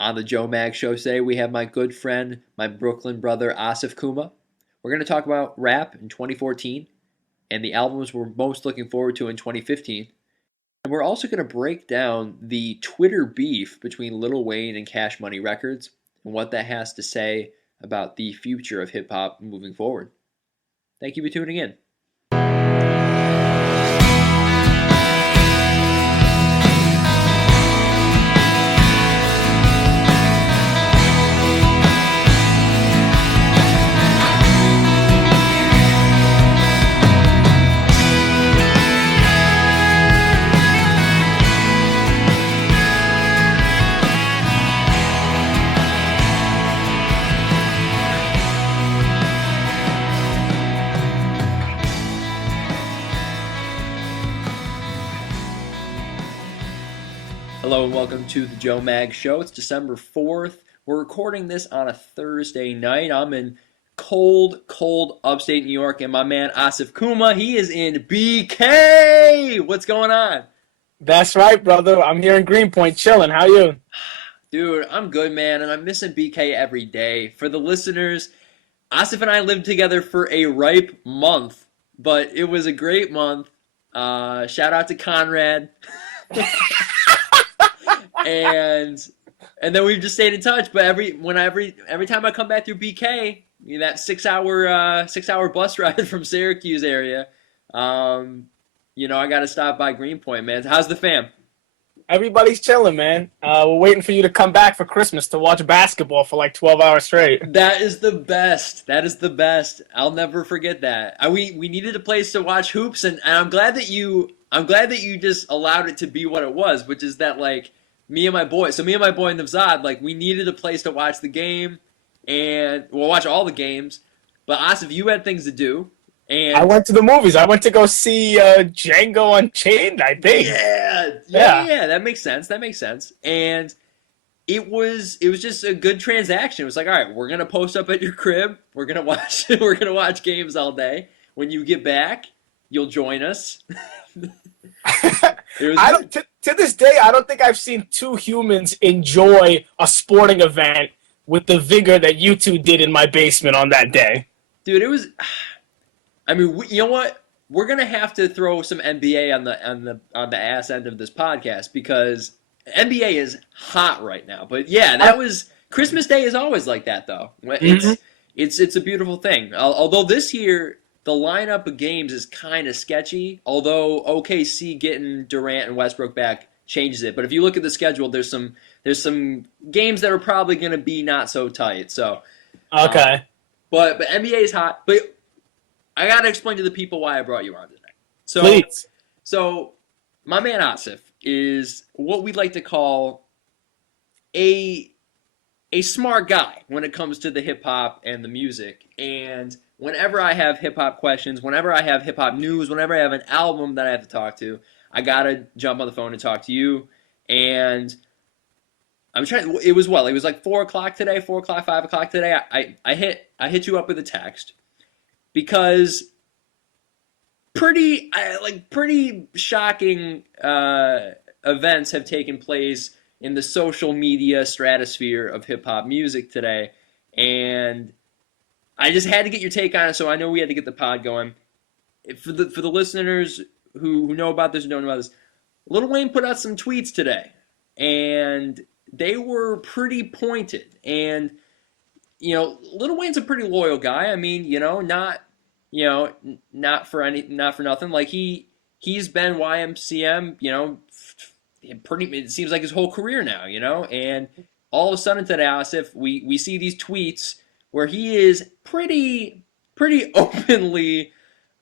On the Joe Mag Show today, we have my good friend, my Brooklyn brother, Asif Kuma. We're going to talk about rap in 2014 and the albums we're most looking forward to in 2015. And we're also going to break down the Twitter beef between Lil Wayne and Cash Money Records and what that has to say about the future of hip hop moving forward. Thank you for tuning in. Hello and welcome to the Joe Mag Show. It's December 4th. We're recording this on a Thursday night. I'm in cold upstate New York, and my man Asif Kuma, he is in BK! What's going on? That's right, brother. I'm here in Greenpoint chilling. How you? Dude, I'm good, man, and I'm missing BK every day. For the listeners, Asif and I lived together for a ripe month, but it was a great month. Shout out to Conrad. and then we've just stayed in touch. But every time I come back through BK, that 6-hour bus ride from Syracuse area, I got to stop by Greenpoint, man. How's the fam? Everybody's chilling, man. We're waiting for you to come back for Christmas to watch basketball for like 12 hours straight. That is the best. I'll never forget that. We needed a place to watch hoops, and I'm glad that you just allowed it to be what it was, which is that like. Me and my boy Navzad, like we needed a place to watch the game, and we'll watch all the games. But Asif, you had things to do, and I went to the movies. I went to go see Django Unchained, I think. Yeah. That makes sense. And it was just a good transaction. It was like, all right, we're gonna post up at your crib. We're gonna watch games all day. When you get back, you'll join us. To this day, I don't think I've seen two humans enjoy a sporting event with the vigor that you two did in my basement on that day. Dude, it was. I mean, you know what? We're gonna have to throw some NBA on the ass end of this podcast because NBA is hot right now. But yeah, that was Christmas Day is always like that though. It's a beautiful thing. Although this year. The lineup of games is kind of sketchy, although OKC getting Durant and Westbrook back changes it. But if you look at the schedule, there's some games that are probably going to be not so tight. So okay, but NBA is hot. But I got to explain to the people why I brought you on today. So please. So my man Asif is what we'd like to call a smart guy when it comes to the hip hop and the music. And whenever I have hip-hop questions, whenever I have hip-hop news, whenever I have an album that I have to talk to, I got to jump on the phone and talk to you. And it was like 4 o'clock today, 4 o'clock, 5 o'clock today. I hit you up with a text because pretty shocking events have taken place in the social media stratosphere of hip-hop music today. And I just had to get your take on it, so I know we had to get the pod going. For the listeners who know about this or don't know about this, Lil Wayne put out some tweets today, and they were pretty pointed. And Lil Wayne's a pretty loyal guy. I mean, not for nothing. Like he's been YMCM, it seems like his whole career now, And all of a sudden today, Asif, we see these tweets where he is pretty openly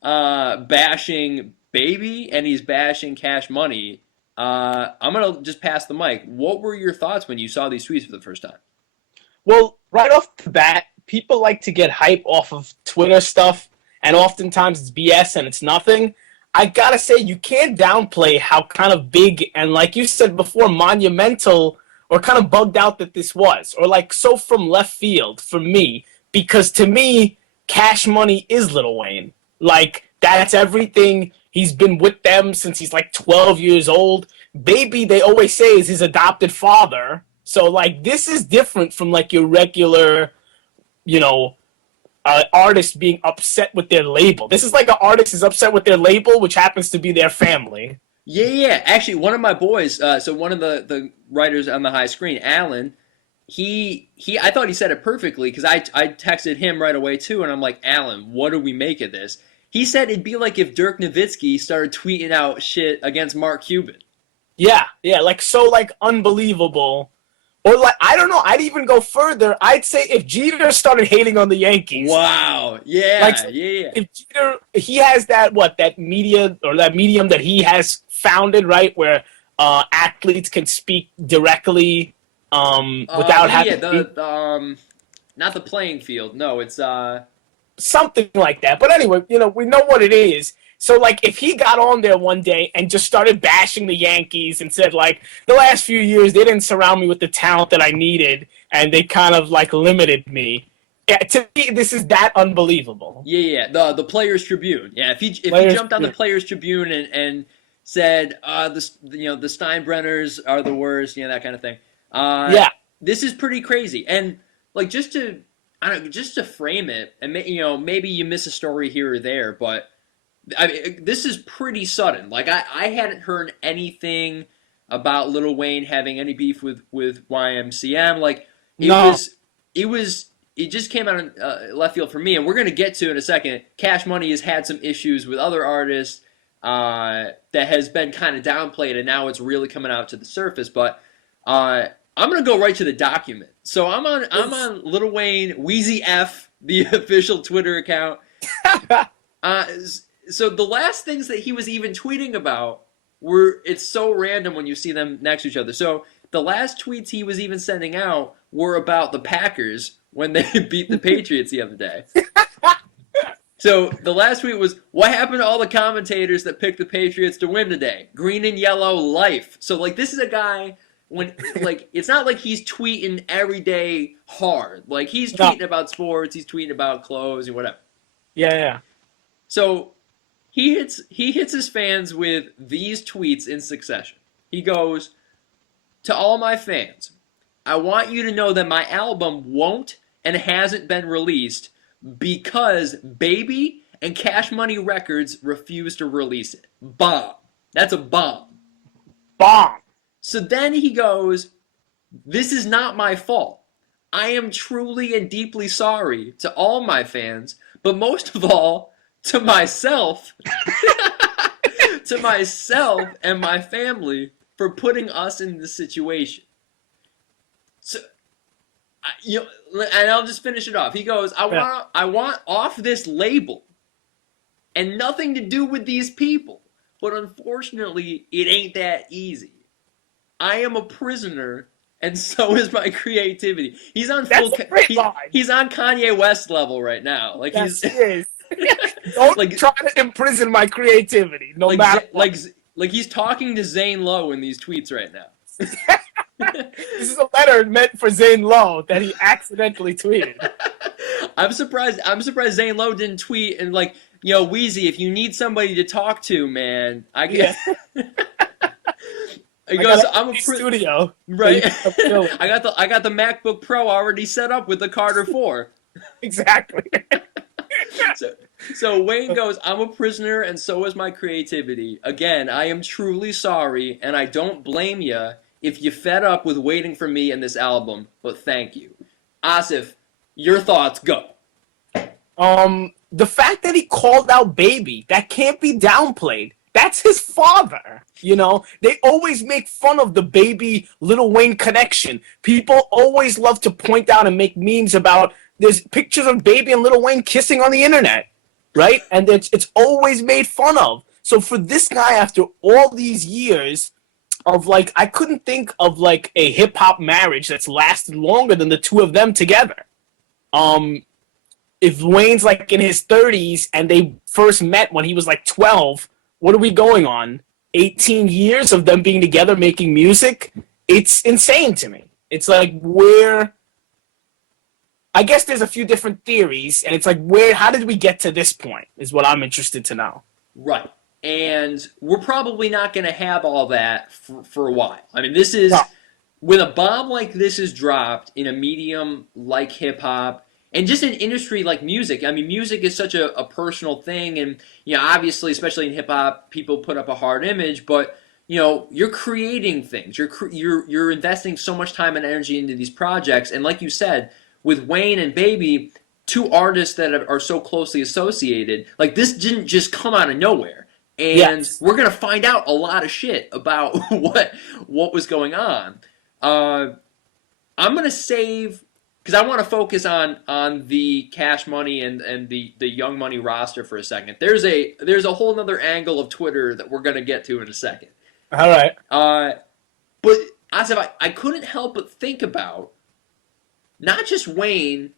bashing Baby and he's bashing Cash Money. I'm going to just pass the mic. What were your thoughts when you saw these tweets for the first time? Well, right off the bat, people like to get hype off of Twitter stuff, and oftentimes it's BS and it's nothing. I gotta say, you can't downplay how kind of big and, like you said before, monumental or kind of bugged out that this was, or like so from left field for me, because to me, Cash Money is Lil Wayne. Like, that's everything. He's been with them since he's like 12 years old. Baby, they always say, is his adopted father. So like this is different from like your regular, you know, artist being upset with their label. This is like an artist is upset with their label, which happens to be their family. Yeah, yeah. Actually, one of my boys, so one of the writers on the high screen, Alan, I thought he said it perfectly because I texted him right away too, and I'm like, Alan, what do we make of this? He said it'd be like if Dirk Nowitzki started tweeting out shit against Mark Cuban. Yeah, yeah, like so like unbelievable. Or like I don't know, I'd even go further. I'd say if Jeter started hating on the Yankees. Wow. Yeah, Like yeah, if Jeter he has that media or that medium that he has founded, right, where athletes can speak directly without yeah. having The not the playing field. No, it's something like that. But anyway, we know what it is. So, like, if he got on there one day and just started bashing the Yankees and said, like, the last few years they didn't surround me with the talent that I needed and they kind of, like, limited me. Yeah, to me, this is that unbelievable. yeah, yeah. The Players Tribune. Yeah, if he jumped on the Players Tribune and said the Steinbrenners are the worst, that kind of thing. Yeah. This is pretty crazy. And like just to frame it, and maybe you miss a story here or there, but I mean, this is pretty sudden. Like I hadn't heard anything about Lil Wayne having any beef with YMCM. Like No. it just came out in left field for me, and we're gonna get to in a second. Cash Money has had some issues with other artists that has been kind of downplayed, and now it's really coming out to the surface. But I'm gonna go right to the document. So I'm on Lil Wayne Wheezy F, the official Twitter account. So the last things that he was even tweeting about it's so random when you see them next to each other. So the last tweets he was even sending out were about the Packers when they beat the Patriots the other day. So the last tweet was, what happened to all the commentators that picked the Patriots to win today? Green and yellow life. So like this is a guy when like it's not like he's tweeting every day hard. Like he's tweeting about sports, he's tweeting about clothes and whatever. Yeah. So he hits his fans with these tweets in succession. He goes, to all my fans, I want you to know that my album won't and hasn't been released because Baby and Cash Money Records refuse to release it. Bomb. That's a bomb. Bomb. So then he goes, this is not my fault. I am truly and deeply sorry to all my fans, but most of all, to myself, to myself and my family for putting us in this situation. So, and I'll just finish it off. He goes, I want off this label and nothing to do with these people. But unfortunately, it ain't that easy. I am a prisoner, and so is my creativity. He's on he's on Kanye West level right now. Like he is. Don't try to imprison my creativity, no matter what. Like he's talking to Zane Lowe in these tweets right now. This is a letter meant for Zane Lowe that he accidentally tweeted. I'm surprised Zane Lowe didn't tweet and like, Wheezy, if you need somebody to talk to, man, I guess. Yeah. He goes, I'm a studio. Right. I got the MacBook Pro already set up with the Carter 4. Exactly. So Wayne goes, I'm a prisoner and so is my creativity. Again, I am truly sorry and I don't blame you if you fed up with waiting for me in this album, but thank you. Asif, your thoughts, go. The fact that he called out Baby, that can't be downplayed. That's his father. They always make fun of the Baby Lil Wayne connection. People always love to point out and make memes about there's pictures of Baby and Lil Wayne kissing on the internet, right? And it's always made fun of. So for this guy, after all these years of like, I couldn't think of like a hip hop marriage that's lasted longer than the two of them together. If Wayne's like in his 30s and they first met when he was like 12, what are we going on? 18 years of them being together making music? It's insane to me. It's like I guess there's a few different theories, and it's like how did we get to this point is what I'm interested to know. Right. And we're probably not going to have all that for a while. I mean, this is when a bomb like this is dropped in a medium like hip hop and just an industry like music, I mean, music is such a personal thing, and obviously, especially in hip hop, people put up a hard image, but you're creating things, you're investing so much time and energy into these projects, and like you said, with Wayne and Baby, two artists that are so closely associated, like this didn't just come out of nowhere. And Yes. we're gonna find out a lot of shit about what was going on. Uh, I'm gonna save because I want to focus on the Cash Money and the Young Money roster for a second. There's a whole other angle of Twitter that we're gonna get to in a second. All right. Uh, but Asif, I couldn't help but think about not just Wayne,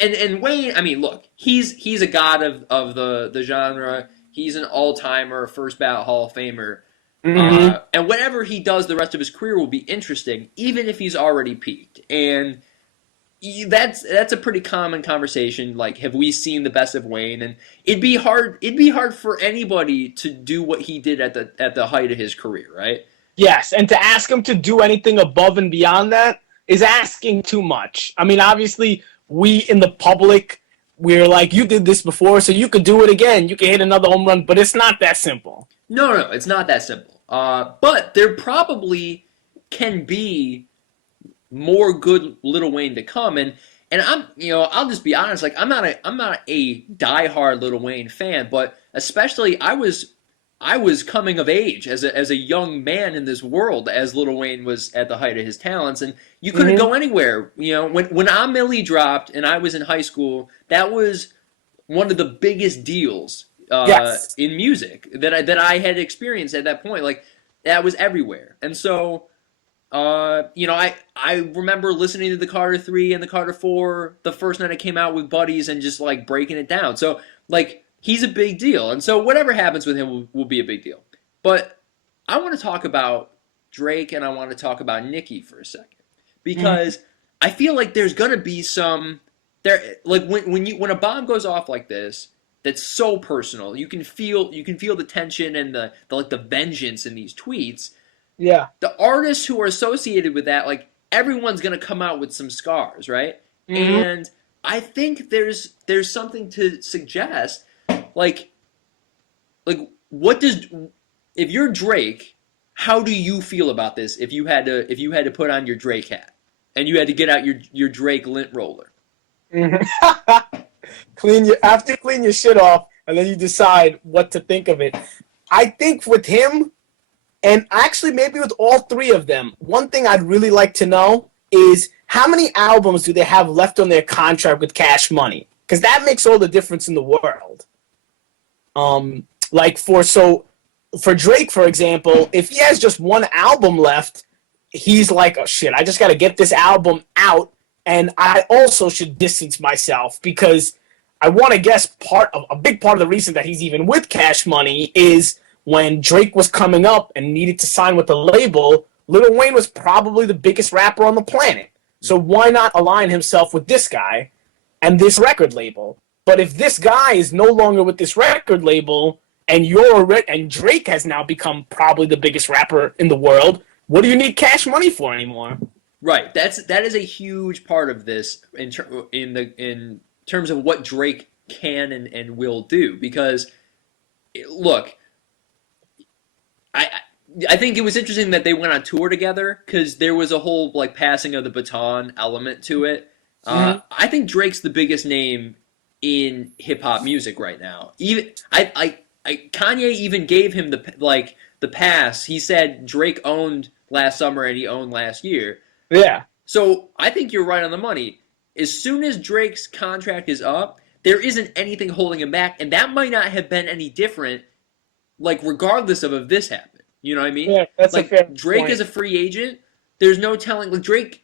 and Wayne. I mean, look, he's a god of the genre. He's an all timer, first ballot Hall of Famer. Hmm. And whatever he does the rest of his career will be interesting, even if he's already peaked. And that's a pretty common conversation. Like, have we seen the best of Wayne? And it'd be hard for anybody to do what he did at the height of his career, right? Yes, and to ask him to do anything above and beyond that is asking too much. I mean, obviously, we in the public, we're like, you did this before, so you could do it again. You can hit another home run, but it's not that simple. No, it's not that simple. But there probably can be more good Little Wayne to come, and I'll just be honest, like I'm not a diehard Little Wayne fan, but especially I was coming of age as a young man in this world as Little Wayne was at the height of his talents, and you couldn't Hmm. go anywhere. When I'm Millie dropped and I was in high school, that was one of the biggest deals Yes. in music that I had experienced at that point. Like that was everywhere, and so I remember listening to the Carter Three and the Carter Four the first night it came out with buddies and just like breaking it down. So like he's a big deal, and so whatever happens with him will be a big deal. But I want to talk about Drake and I want to talk about Nicki for a second Hmm. because I feel like there's gonna be some there like when a bomb goes off like this that's so personal you can feel the tension and the like the vengeance in these tweets. Yeah. The artists who are associated with that, like everyone's gonna come out with some scars, right? Hmm. And I think there's something to suggest, like what does if you're Drake, how do you feel about this? If you had to put on your Drake hat and you had to get out your Drake lint roller. Hmm. Clean your shit off, and then you decide what to think of it. I think with him, and actually maybe with all three of them, one thing I'd really like to know is how many albums do they have left on their contract with Cash Money? Because that makes all the difference in the world. Like for Drake, for example, if he has just one album left, he's like, oh shit, I just got to get this album out, and I also should distance myself because I want to guess part of a big part of the reason that he's even with Cash Money is when Drake was coming up and needed to sign with the label. Lil Wayne was probably the biggest rapper on the planet, so why not align himself with this guy and this record label? But if this guy is no longer with this record label and and Drake has now become probably the biggest rapper in the world, what do you need Cash Money for anymore? Right. That is a huge part of this in terms of what Drake can and will do because look, I I think it was interesting that they went on tour together because there was a whole like passing of the baton element to it. Mm-hmm. I think Drake's the biggest name in hip hop music right now. Even Kanye even gave him the pass. He said Drake owned last summer and he owned last year. Yeah. So I think you're right on the money. As soon as Drake's contract is up, there isn't anything holding him back, and that might not have been any different like regardless of if this happened. You know what I mean? Yeah, that's a Like fair Drake point. is a free agent. There's no telling. Like Drake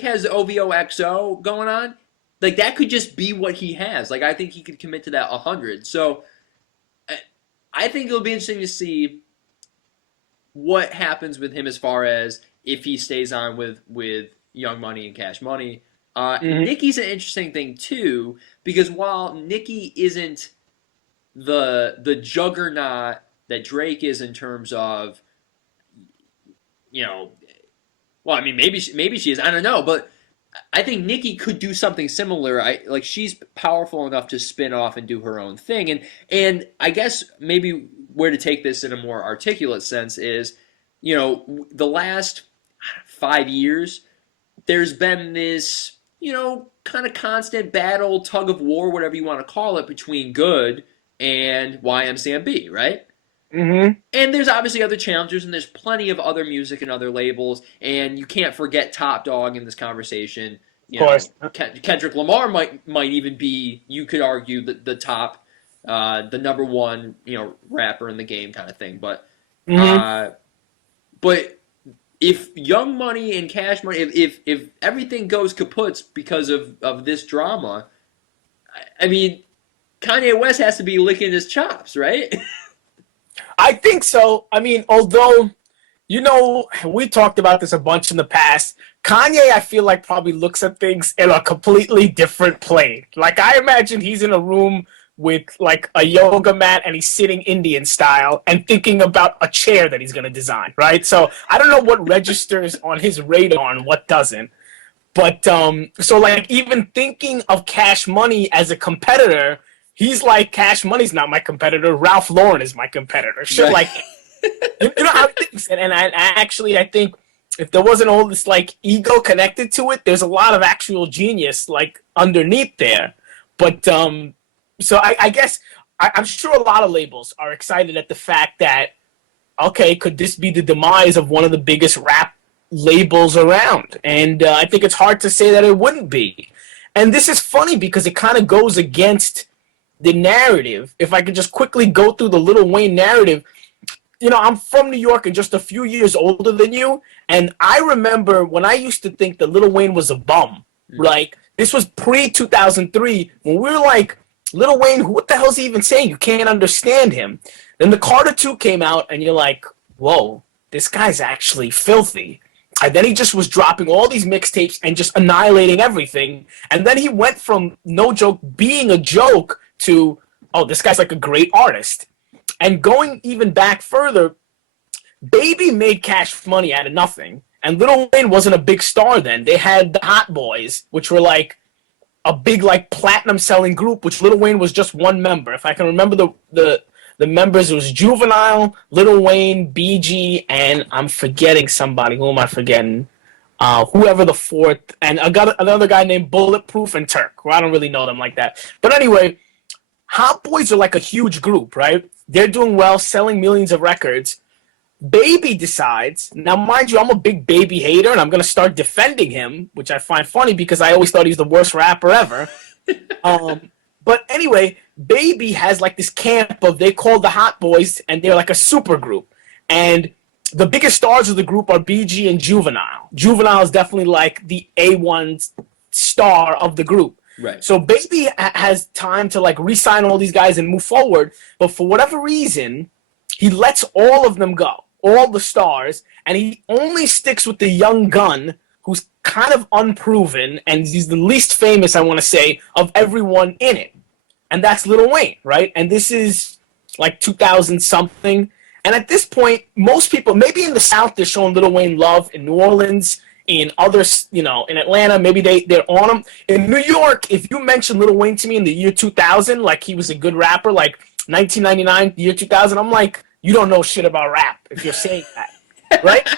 has OVOXO going on. Like that could just be what he has. Like I think he could commit to that 100. So I think it'll be interesting to see what happens with him as far as if he stays on with Young Money and Cash Money. Mm-hmm. Nicki's an interesting thing too because while Nicki isn't the juggernaut that Drake is in terms of you know Well, I mean, maybe she is. I don't know, but I think Nikki could do something similar. Like she's powerful enough to spin off and do her own thing, and I guess maybe where to take this in a more articulate sense is, the last 5 years, there's been this, kind of constant battle, tug of war, whatever you want to call it, between good and YMCMB, right? Mm-hmm. And there's obviously other challengers, and there's plenty of other music and other labels, and you can't forget Top Dog in this conversation. Of course. Kendrick Lamar might even be, you could argue, the top, the number one, rapper in the game kind of thing. But, Mm-hmm. but if Young Money and Cash Money, if everything goes kaputs because of this drama, I mean, Kanye West has to be licking his chops, right? I think so. I mean, although, we talked about this a bunch in the past. Kanye, I feel like, probably looks at things in a completely different plane. Like, I imagine he's in a room with, like, a yoga mat and he's sitting Indian style and thinking about a chair that he's going to design, right? So I don't know what registers on his radar and what doesn't. But, so, like, even thinking of Cash Money as a competitor, he's like, Cash Money's not my competitor. Ralph Lauren is my competitor. Shit, Right. like, you know how he thinks. And I think if there wasn't all this, like, ego connected to it, there's a lot of actual genius, like, underneath there. But, so I guess I'm sure a lot of labels are excited at the fact that, okay, could this be the demise of one of the biggest rap labels around? And I think it's hard to say that it wouldn't be. And this is funny because it kind of goes against the narrative. If I could just quickly go through the Lil Wayne narrative, I'm from New York and just a few years older than you, and I remember when I used to think that Lil Wayne was a bum. Like, this was pre-2003, when we were like, Lil Wayne, what the hell's he even saying? You can't understand him. Then the Carter 2 came out, and you're like, whoa, this guy's actually filthy. And then he just was dropping all these mixtapes and just annihilating everything. And then he went from, no joke, being a joke to, oh, this guy's like a great artist. And going even back further, Baby made Cash Money out of nothing. And Lil Wayne wasn't a big star then. They had the Hot Boys, which were like a big, like, platinum selling group, which Lil Wayne was just one member. If I can remember the members, it was Juvenile, Lil Wayne, BG, and I'm forgetting somebody. Who am I forgetting? Whoever the fourth. And I got another guy named Bulletproof and Turk, who I don't really know them like that. But anyway, Hot Boys are like a huge group, right? They're doing well, selling millions of records. Baby decides, now mind you, I'm a big Baby hater, and I'm going to start defending him, which I find funny because I always thought he's the worst rapper ever. But anyway, Baby has like this camp of, they call the Hot Boys, and they're like a super group. And the biggest stars of the group are BG and Juvenile. Juvenile is definitely like the A1 star of the group. Right. So Baby has time to, like, re-sign all these guys and move forward, but for whatever reason, he lets all of them go, all the stars, and he only sticks with the young gun, who's kind of unproven, and he's the least famous, I want to say, of everyone in it. And that's Lil Wayne, right? And this is like 2000-something. And at this point, most people, maybe in the South, they're showing Lil Wayne love. In New Orleans, in others, in Atlanta, maybe they're on him. In New York, if you mention Lil Wayne to me in the year 2000, like he was a good rapper, like 1999, the year 2000, I'm like, you don't know shit about rap if you're saying that, right?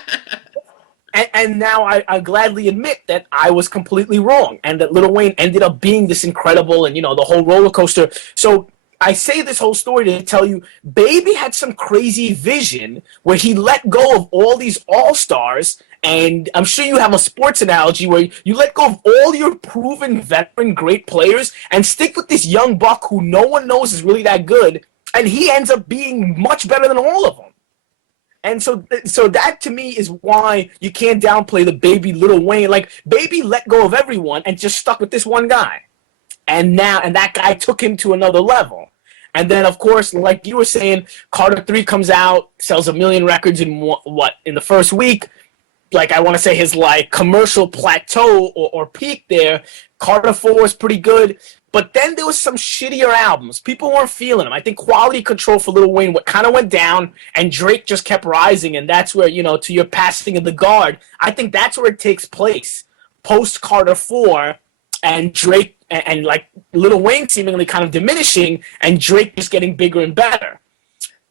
And now I gladly admit that I was completely wrong, and that Lil Wayne ended up being this incredible, and the whole roller coaster. So I say this whole story to tell you, Baby had some crazy vision where he let go of all these all-stars, and I'm sure you have a sports analogy where you let go of all your proven veteran great players and stick with this young buck who no one knows is really that good, and he ends up being much better than all of them. And so that to me is why you can't downplay the Baby Lil Wayne. Like, Baby let go of everyone and just stuck with this one guy. And that guy took him to another level. And then, of course, like you were saying, Carter 3 comes out, sells 1 million records in in the first week. Like, I want to say his, like, commercial plateau or peak there. Carter 4 is pretty good. But then there was some shittier albums. People weren't feeling them. I think quality control for Lil Wayne kind of went down, and Drake just kept rising, and that's where, to your passing of the guard, I think that's where it takes place. Post Carter 4, and Drake and like Lil Wayne seemingly kind of diminishing, and Drake just getting bigger and better.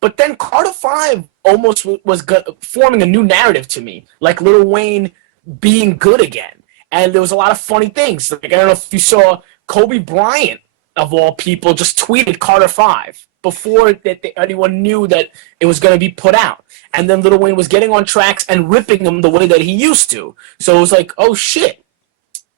But then Carter 5 almost was forming a new narrative to me, like Lil Wayne being good again. And there was a lot of funny things. Like, I don't know if you saw Kobe Bryant, of all people, just tweeted Carter 5 before anyone knew that it was going to be put out. And then Lil Wayne was getting on tracks and ripping them the way that he used to. So it was like, oh shit,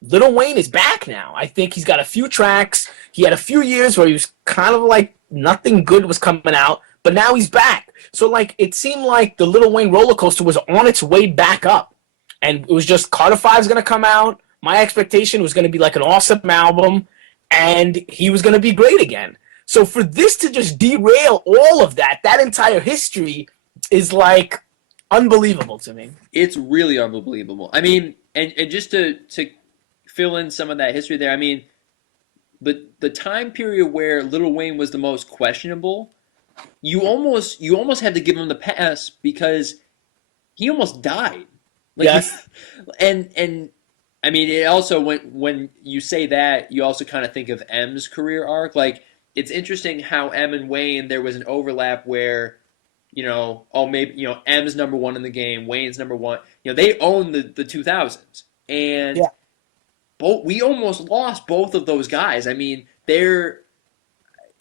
Lil Wayne is back now. I think he's got a few tracks. He had a few years where he was kind of like nothing good was coming out, but now he's back. So like it seemed like the Lil Wayne roller coaster was on its way back up. And it was just Carter 5 is going to come out. My expectation was going to be like an awesome album, and he was going to be great again. So for this to just derail all of that entire history is like unbelievable to me. It's really unbelievable. I mean, and just to fill in some of that history there, I mean, the time period where Lil Wayne was the most questionable, you almost have to give him the pass because he almost died. Like, yes. And I mean, it also when you say that, you also kind of think of M's career arc. Like, it's interesting how M and Wayne, there was an overlap where, maybe, M's number one in the game, Wayne's number one. They own the 2000s. And we almost lost both of those guys. I mean, they're,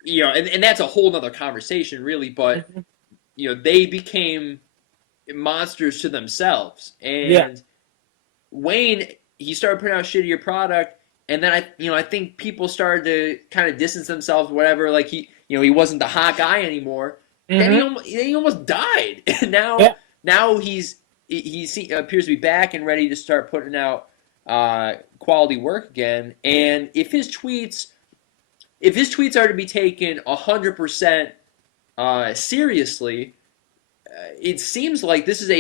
and that's a whole nother conversation, really, but, they became monsters to themselves. And Wayne, he started putting out shittier product, and then I think people started to kind of distance themselves, whatever. Like he wasn't the hot guy anymore. Then he almost died. And now he appears to be back and ready to start putting out quality work again. And if his tweets are to be taken 100% seriously, it seems like this is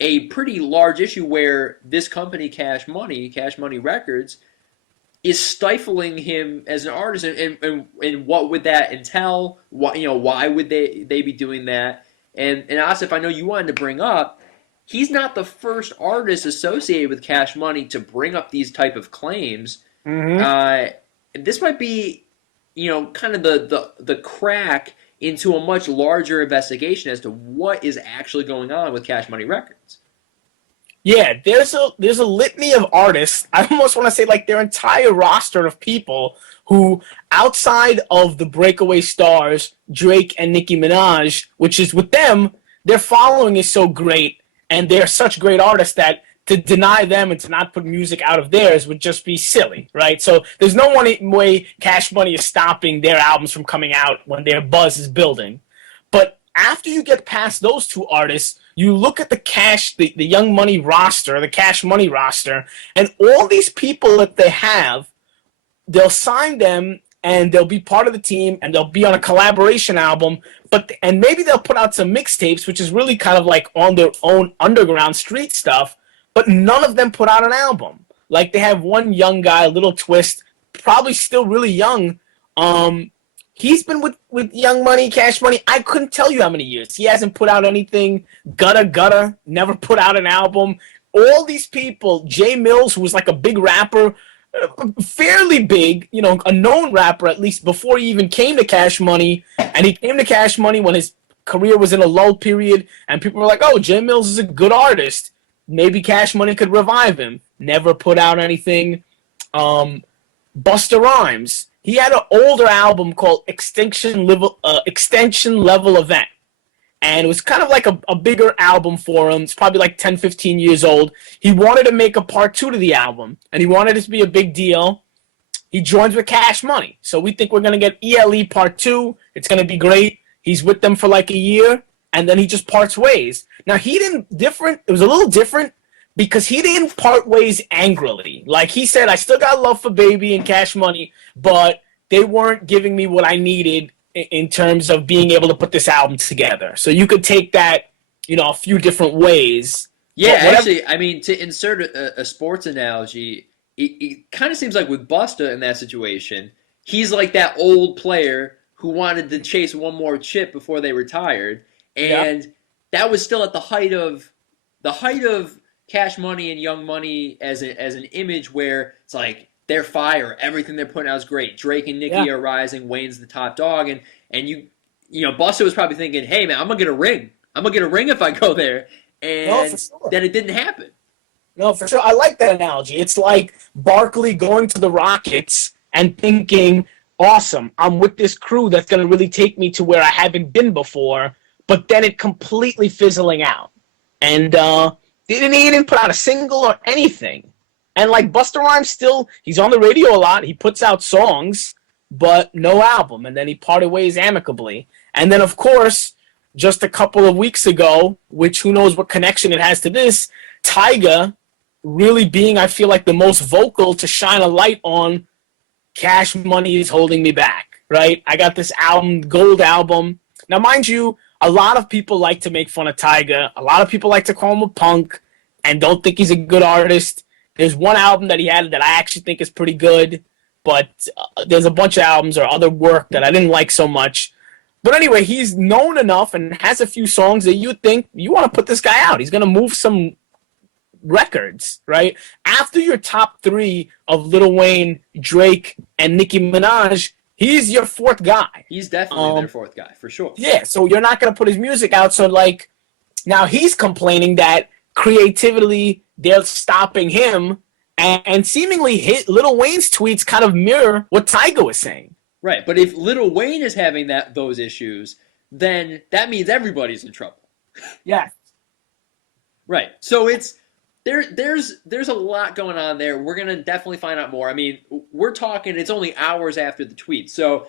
a pretty large issue where this company, Cash Money Records, is stifling him as an artist, and what would that entail? Why would they be doing that? And Asif, I know you wanted to bring up, he's not the first artist associated with Cash Money to bring up these type of claims. This might be, kind of the crack into a much larger investigation as to what is actually going on with Cash Money Records. Yeah, there's a litany of artists. I almost want to say like their entire roster of people who, outside of the breakaway stars, Drake and Nicki Minaj, which is with them, their following is so great, and they're such great artists that to deny them and to not put music out of theirs would just be silly, right? So there's no way Cash Money is stopping their albums from coming out when their buzz is building. But after you get past those two artists, you look at the Young Money roster, the Cash Money roster, and all these people that they have, they'll sign them and they'll be part of the team and they'll be on a collaboration album, and maybe they'll put out some mixtapes, which is really kind of like on their own underground street stuff, but none of them put out an album. Like, they have one young guy, Little Twist, probably still really young. He's been with Young Money, Cash Money, I couldn't tell you how many years. He hasn't put out anything. Gutta, never put out an album. All these people, Jay Mills, who was like a big rapper, fairly big, a known rapper at least before he even came to Cash Money, and he came to Cash Money when his career was in a lull period, and people were like, oh, Jay Mills is a good artist. Maybe Cash Money could revive him. Never put out anything. Busta Rhymes, he had an older album called Extinction Level Event. And it was kind of like a bigger album for him. It's probably like 10, 15 years old. He wanted to make a part 2 to the album, and he wanted it to be a big deal. He joins with Cash Money. So we think we're going to get ELE part 2. It's going to be great. He's with them for like a year, and then he just parts ways. Now, it was a little different because he didn't part ways angrily. Like, he said, I still got love for Baby and Cash Money, but they weren't giving me what I needed in terms of being able to put this album together. So you could take that, a few different ways. Yeah, actually, I mean, to insert a sports analogy, it kind of seems like with Busta in that situation, he's like that old player who wanted to chase one more chip before they retired, Yeah. and that was still at the height of Cash Money and Young Money as an image where it's like they're fire, everything they're putting out is great. Drake and Yeah. Nicki are rising, Wayne's the top dog, and Busta was probably thinking, hey man, I'm gonna get a ring. I'm gonna get a ring if I go there, No, for and sure. then it didn't happen. No, for sure. I like that analogy. It's like Barkley going to the Rockets and thinking, awesome, I'm with this crew that's going to really take me to where I haven't been before, but then it completely fizzling out. And he didn't put out a single or anything. And like Busta Rhymes still, he's on the radio a lot. He puts out songs, but no album. And then he parted ways amicably. And then, of course, just a couple of weeks ago, which who knows what connection it has to this, Tyga really being, I feel like, the most vocal to shine a light on Cash Money is holding me back, right? I got this album, Gold album. Now, mind you, a lot of people like to make fun of Tyga. A lot of people like to call him a punk and don't think he's a good artist. There's one album that he had that I actually think is pretty good, but there's a bunch of albums or other work that I didn't like so much. But anyway, he's known enough and has a few songs that you think you want to put this guy out. He's going to move some records, right? After your top three of Lil Wayne, Drake, and Nicki Minaj, he's your fourth guy. He's definitely their fourth guy for sure. Yeah, so you're not going to put his music out. So, like, now he's complaining that creatively they're stopping him, and seemingly Lil Wayne's tweets kind of mirror what Tyga was saying. Right, but if Lil Wayne is having those issues, then that means everybody's in trouble. Yeah. Right. So there's a lot going on there. We're gonna definitely find out more. I mean, we're talking. It's only hours after the tweet, so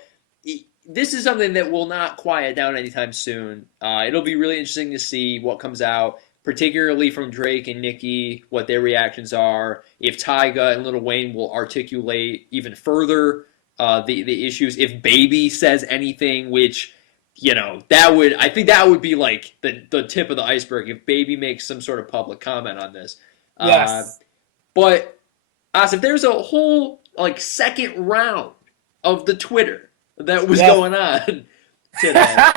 this is something that will not quiet down anytime soon. It'll be really interesting to see what comes out, particularly from Drake and Nicki, what their reactions are. If Tyga and Lil Wayne will articulate even further the issues. If Baby says anything, which I think that would be like the tip of the iceberg if Baby makes some sort of public comment on this. Yes. But Asif, there's a whole like second round of the Twitter that was going on today,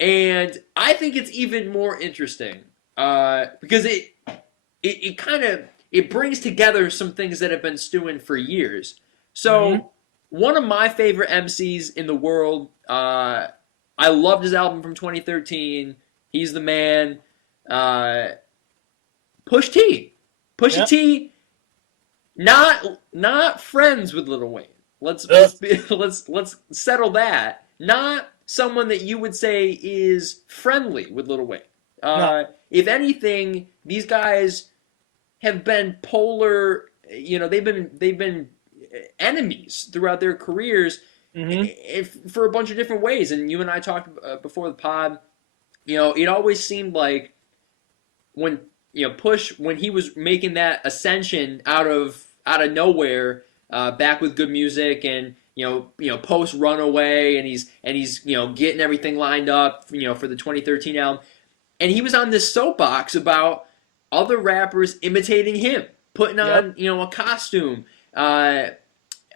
and I think it's even more interesting because it kind of it brings together some things that have been stewing for years. So one of my favorite MCs in the world. I loved his album from 2013. He's the man. Push T. Pusha T. Not friends with Lil Wayne. Let's settle that. Not someone that you would say is friendly with Lil Wayne. No. If anything, these guys have been polar. They've been enemies throughout their careers. For a bunch of different ways, and you and I talked before the pod. It always seemed like when Push when he was making that ascension out of nowhere, back with Good Music, and post Runaway, and he's getting everything lined up for the 2013 album, and he was on this soapbox about other rappers imitating him, putting on a costume.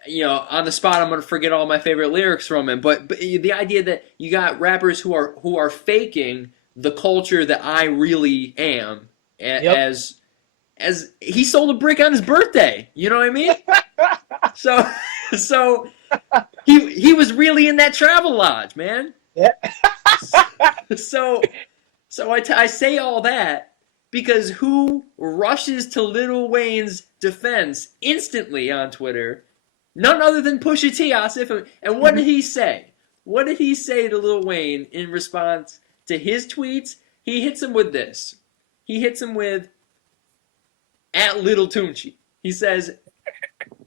On the spot, I'm gonna forget all my favorite lyrics from him. But the idea that you got rappers who are faking the culture that I really am, as he sold a brick on his birthday. You know what I mean? so he was really in that travel lodge, man. Yeah. so I say all that because who rushes to Lil Wayne's defense instantly on Twitter? None other than Pusha T, Asif. And what did he say? What did he say to Lil Wayne in response to his tweets? He hits him with this. He hits him with at Little Tunchi. He says,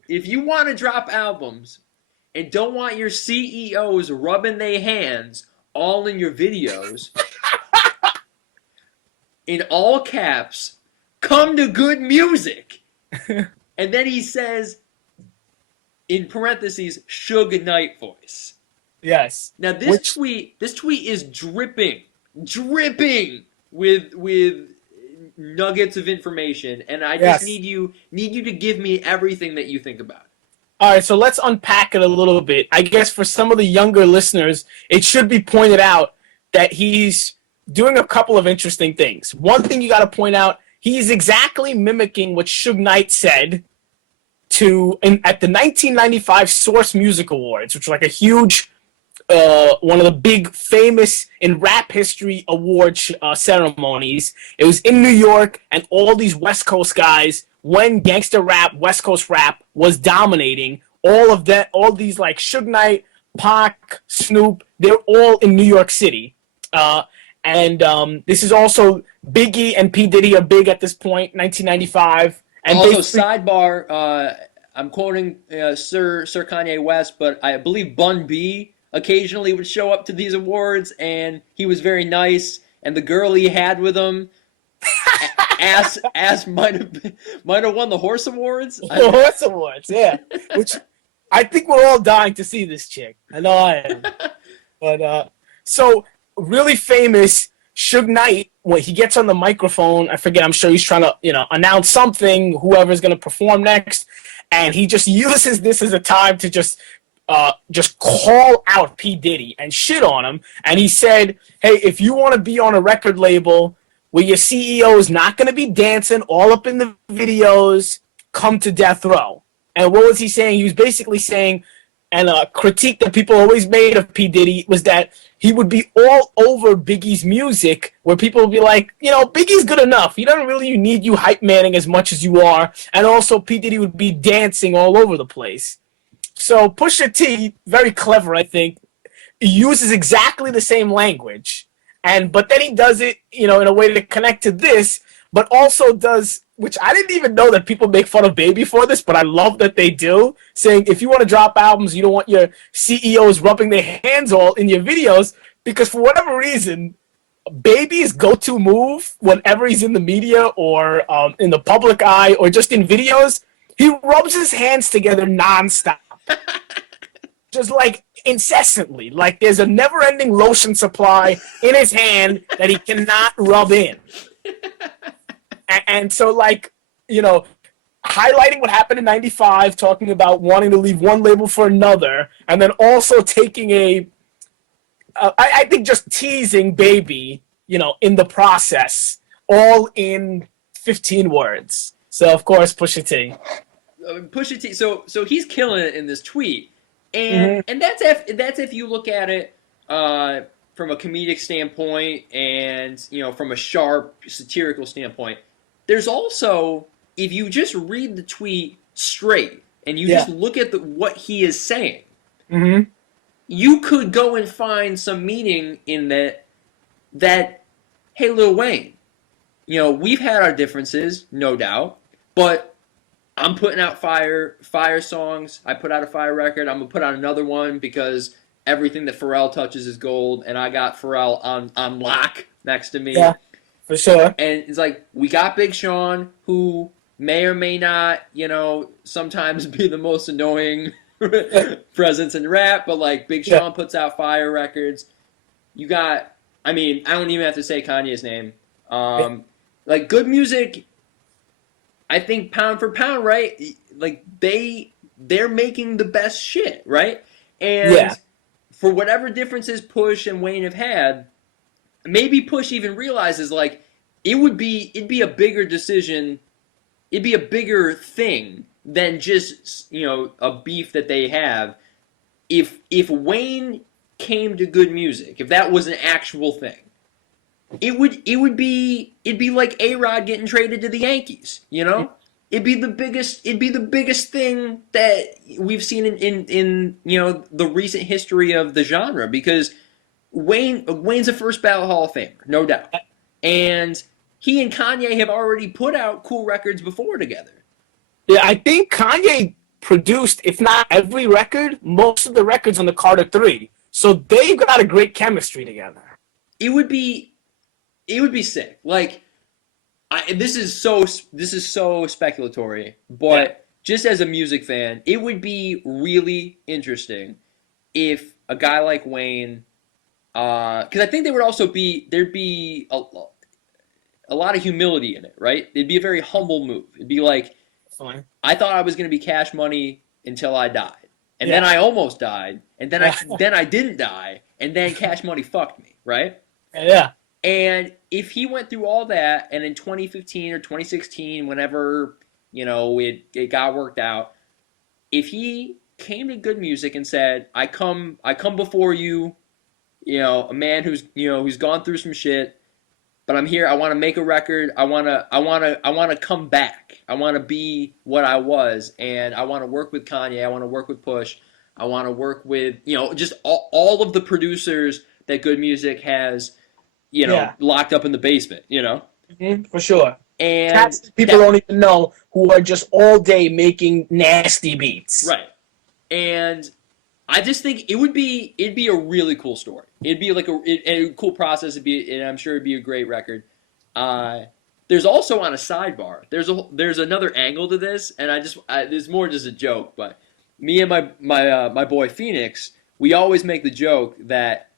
if you want to drop albums and don't want your CEOs rubbing their hands all in your videos, in all caps, come to Good Music. And then he says, in parentheses, Suge Knight voice. Yes. Now this tweet is dripping with nuggets of information, and I just Yes. need you to give me everything that you think about it. All right, so let's unpack it a little bit. I guess for some of the younger listeners, it should be pointed out that he's doing a couple of interesting things. One thing you got to point out, he's exactly mimicking what Suge Knight said at the 1995 Source Music Awards, which was like a huge, one of the big famous in rap history award ceremonies. It was in New York, and all these West Coast guys, when gangster rap, West Coast rap was dominating, all these like Suge Knight, Pac, Snoop, they're all in New York City. And This is also Biggie and P Diddy are big at this point, 1995. And Also, sidebar, I'm quoting Sir Kanye West, but I believe Bun B occasionally would show up to these awards, and he was very nice. And the girl he had with him, Ass might have won the Horse Awards. the Horse Awards, yeah. Which I think we're all dying to see this chick. I know I am. But so really famous Suge Knight, when he gets on the microphone, I forget, I'm sure he's trying to, announce something, whoever's going to perform next, and he just uses this as a time to just call out P. Diddy and shit on him. And he said, hey, if you want to be on a record label where your CEO is not going to be dancing all up in the videos, come to Death Row. And what was he saying? He was basically saying, and a critique that people always made of P. Diddy was that he would be all over Biggie's music, where people would be like, Biggie's good enough. He doesn't really need you hype manning as much as you are. And also, P. Diddy would be dancing all over the place. So Pusha T, very clever, I think, uses exactly the same language, but then he does it, in a way to connect to this, but also does, which I didn't even know that people make fun of Baby for this, but I love that they do, saying if you want to drop albums, you don't want your CEOs rubbing their hands all in your videos, because for whatever reason, Baby's go-to move whenever he's in the media or in the public eye or just in videos, he rubs his hands together nonstop. Just like incessantly. Like there's a never-ending lotion supply in his hand that he cannot rub in. And so, highlighting what happened in 95, talking about wanting to leave one label for another, and then also taking I think just teasing Baby, in the process, all in 15 words. So, of course, Pusha T. Pusha T. So he's killing it in this tweet, and that's if you look at it from a comedic standpoint, and from a sharp satirical standpoint. There's also, if you just read the tweet straight and you just look at what he is saying, you could go and find some meaning in that hey, Lil Wayne, we've had our differences, no doubt, but I'm putting out fire songs. I put out a fire record. I'm gonna put out another one because everything that Pharrell touches is gold, and I got Pharrell on lock next to me. Yeah, for sure. And it's like, we got Big Sean, who may or may not, sometimes be the most annoying presence in rap, but like Big Sean puts out fire records. You got, I don't even have to say Kanye's name. Like good music, I think pound for pound, right? Like they're making the best shit, right? And for whatever differences Push and Wayne have had, maybe Push even realizes like it'd be a bigger decision, it'd be a bigger thing than just a beef that they have. If Wayne came to good music, if that was an actual thing, it'd be like A-Rod getting traded to the Yankees, It'd be the biggest thing that we've seen in the recent history of the genre, because Wayne's a first ballot Hall of Famer, no doubt. And he and Kanye have already put out cool records before together. Yeah, I think Kanye produced, if not every record, most of the records on the Carter 3. So they've got a great chemistry together. It would be sick. Like, this is so speculatory, but just as a music fan, it would be really interesting if a guy like Wayne, because I think there'd be a lot of humility in it, right? It'd be a very humble move. It'd be like, Fine. I thought I was going to be Cash Money until I died, and then Yeah. I almost died, and then I Yeah. then I didn't die, and then Cash Money fucked me, right? Yeah. And if he went through all that, and in 2015 or 2016, whenever it got worked out, if he came to good music and said, I come before you, a man who's gone through some shit, but I'm here. I want to make a record. I want to come back. I want to be what I was, and I want to work with Kanye. I want to work with Push. I want to work with just all of the producers that good music has Yeah. locked up in the basement. For sure. And Cats people don't even know who are just all day making nasty beats. right. And I just think it'd be a really cool story. It'd be like a cool process. And I'm sure it'd be a great record. There's also on a sidebar. There's another angle to this, and it's more just a joke. But me and my boy Phoenix, we always make the joke that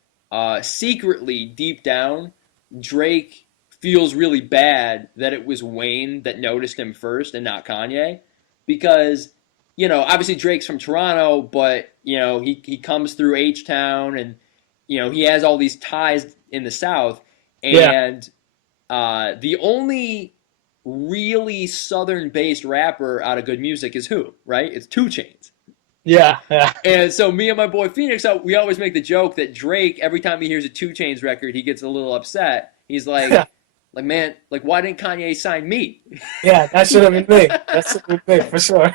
secretly deep down, Drake feels really bad that it was Wayne that noticed him first and not Kanye, because obviously Drake's from Toronto, but he comes through H Town, and he has all these ties in the South, and the only really Southern-based rapper out of good music is who, right? It's 2 Chainz. Yeah. Yeah. And so me and my boy Phoenix, we always make the joke that Drake, every time he hears a 2 Chainz record, he gets a little upset. He's like, man, like, why didn't Kanye sign me? Yeah, that should have been me. That should have been me for sure.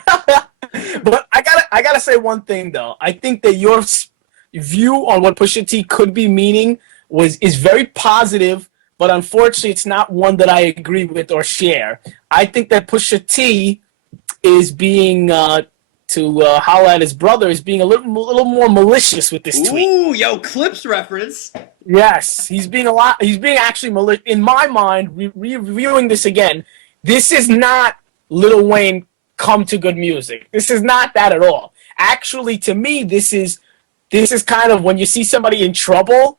But I gotta say one thing though. I think that your view on what Pusha T could be meaning is very positive, but unfortunately, it's not one that I agree with or share. I think that Pusha T is being to holler at his brother is being a little more malicious with this tweet. Ooh, yo, Clips reference. Yes, he's being actually malicious. In my mind, reviewing this again, this is not Lil Wayne come to good music. This is not that at all. Actually, to me, this is kind of when you see somebody in trouble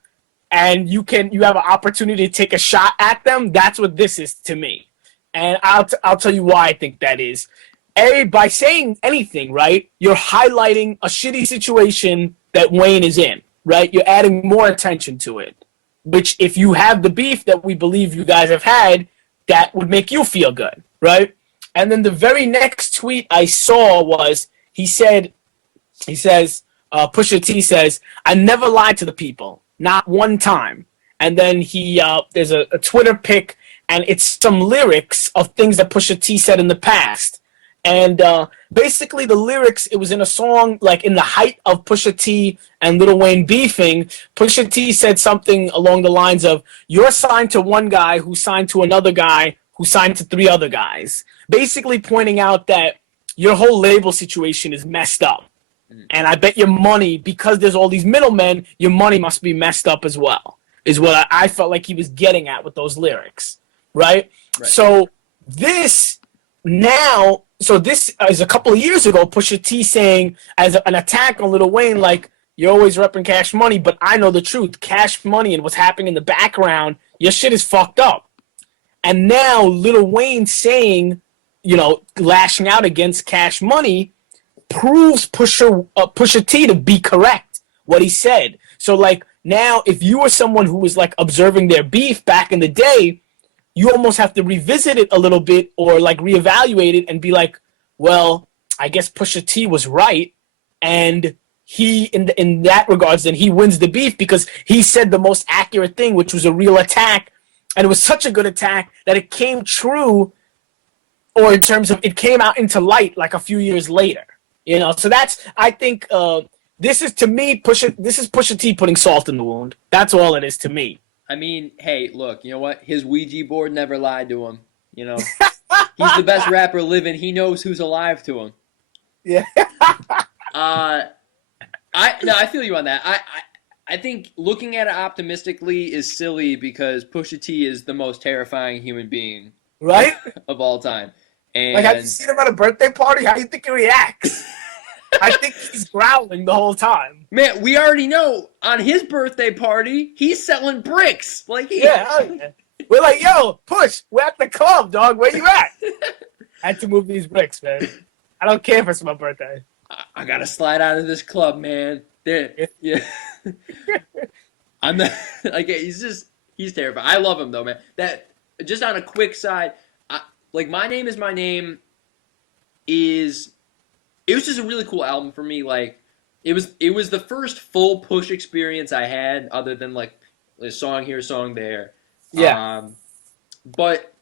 and you have an opportunity to take a shot at them. That's what this is to me, and I'll tell you why I think that is. By saying anything, right, you're highlighting a shitty situation that Wayne is in, right? You're adding more attention to it, which if you have the beef that we believe you guys have had, that would make you feel good, right? And then the very next tweet I saw was Pusha T says, I never lied to the people, not one time. And then there's a Twitter pic, and it's some lyrics of things that Pusha T said in the past. And basically the lyrics, it was in a song, like in the height of Pusha T and Lil Wayne beefing. Pusha T said something along the lines of, you're signed to one guy who signed to another guy who signed to 3 other guys. Basically pointing out that your whole label situation is messed up. And I bet your money, because there's all these middlemen, your money must be messed up as well, is what I felt like he was getting at with those lyrics, right? So this is a couple of years ago, Pusha T saying as an attack on Lil Wayne, like, you're always repping Cash Money, but I know the truth. Cash Money and what's happening in the background, your shit is fucked up. And now Lil Wayne saying, lashing out against Cash Money proves Pusha T to be correct, what he said. So, like, now if you were someone who was, like, observing their beef back in the day, you almost have to revisit it a little bit or, like, reevaluate it and be like, well, I guess Pusha T was right, and he, in that regards, then he wins the beef because he said the most accurate thing, which was a real attack, and it was such a good attack that it came true, or in terms of it came out into light like a few years later. So that's, I think, this is, to me, Pusha T putting salt in the wound. That's all it is to me. I mean, hey, look, you know what? His Ouija board never lied to him. He's the best rapper living. He knows who's alive to him. Yeah. I feel you on that. I think looking at it optimistically is silly because Pusha T is the most terrifying human being, right, of all time. And like, have you seen him at a birthday party? How do you think he reacts? I think he's growling the whole time. Man, we already know on his birthday party he's selling bricks. Like, yeah. We're like, yo, push. We're at the club, dog. Where you at? I had to move these bricks, man. I don't care if it's my birthday. I gotta slide out of this club, man. There, yeah. I'm not like he's terrifying. I love him though, man. That just on a quick side, like My Name Is My Name is it was just a really cool album for me. Like it was the first full Push experience I had, other than like a song here, song there. Yeah. But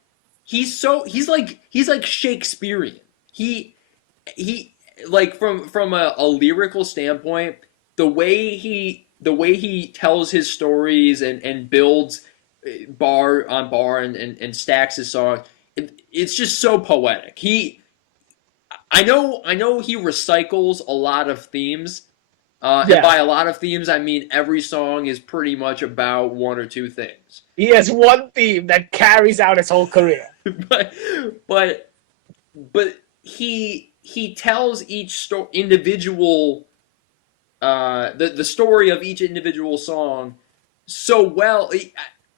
he's like Shakespearean. He like from a lyrical standpoint, the way he tells his stories and builds bar on bar and stacks his songs, it's just so poetic. I know he recycles a lot of themes. And by a lot of themes, I mean every song is pretty much about one or two things. He has one theme that carries out his whole career. but but he tells each individual the story of each individual song so well.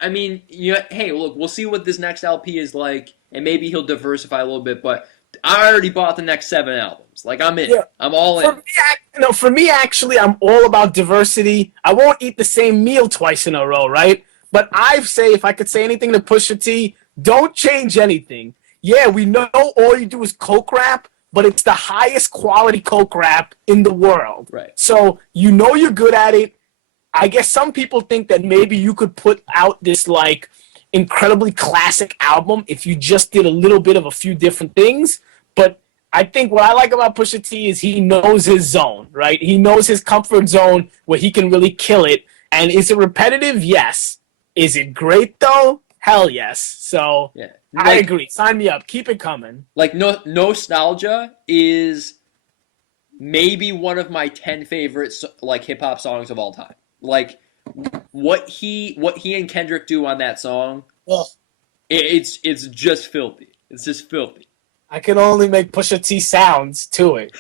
I mean, hey, look, we'll see what this next LP is like, and maybe he'll diversify a little bit. But I already bought the next 7 albums. Like, I'm in. Yeah. I'm all in. For me, actually, I'm all about diversity. I won't eat the same meal twice in a row, right? But I say, if I could say anything to Pusha T, don't change anything. Yeah, we know all you do is coke rap, but it's the highest quality coke rap in the world. Right. So you know you're good at it. I guess some people think that maybe you could put out this like incredibly classic album if you just did a little bit of a few different things. But I think what I like about Pusha T is he knows his zone, right? He knows his comfort zone where he can really kill it. And is it repetitive? Yes. Is it great though? Hell yes. So yeah. I agree. Sign me up. Keep it coming. Like Nostalgia is maybe one of my 10 favorite like hip hop songs of all time. Like what he and Kendrick do on that song, it's just filthy. It's just filthy. I can only make Pusha T sounds to it.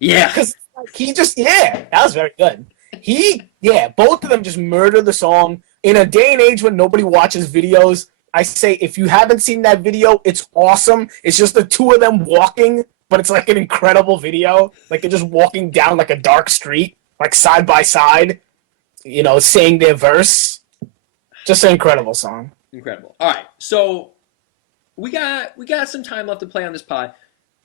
Yeah. Because that was very good. Both of them just murder the song. In a day and age when nobody watches videos, I say if you haven't seen that video, it's awesome. It's just the two of them walking, but it's like an incredible video. Like they're just walking down like a dark street, like side by side, saying their verse. Just an incredible song. Incredible. All right, so we got some time left to play on this pod.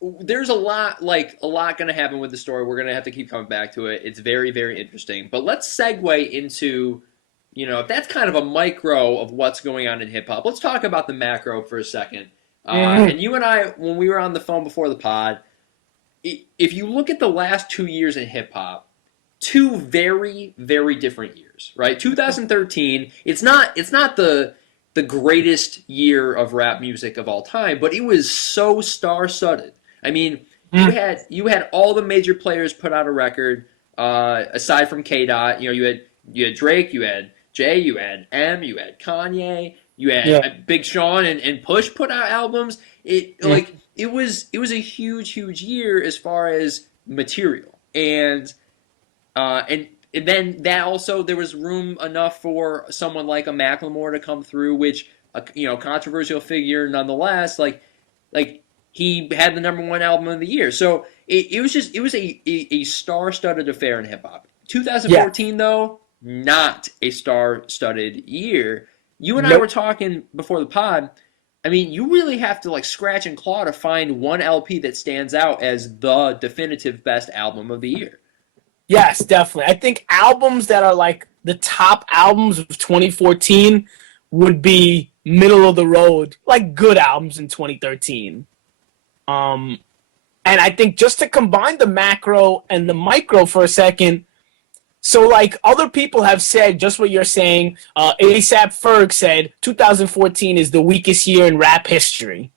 There's a lot going to happen with the story. We're going to have to keep coming back to it. It's very, very interesting. But let's segue into, if that's kind of a micro of what's going on in hip-hop, let's talk about the macro for a second. And you and I, when we were on the phone before the pod, if you look at the last 2 years in hip-hop, 2 very, very different years, right? 2013, it's not the greatest year of rap music of all time, but it was so star-studded. I mean, you had all the major players put out a record, aside from K-Dot. You had Drake, you had Jay, you had M, you had Kanye, you had Big Sean and Push put out albums. It was a huge, huge year as far as material. And then that also, there was room enough for someone like a Macklemore to come through, which, controversial figure nonetheless, like he had the #1 album of the year. So it was a star-studded affair in hip-hop. 2014, though, not a star-studded year. You and I were talking before the pod. I mean, you really have to scratch and claw to find one LP that stands out as the definitive best album of the year. Yes, definitely. I think albums that are like the top albums of 2014 would be middle of the road, like good albums in 2013. And I think just to combine the macro and the micro for a second, so other people have said just what you're saying. ASAP Ferg said 2014 is the weakest year in rap history,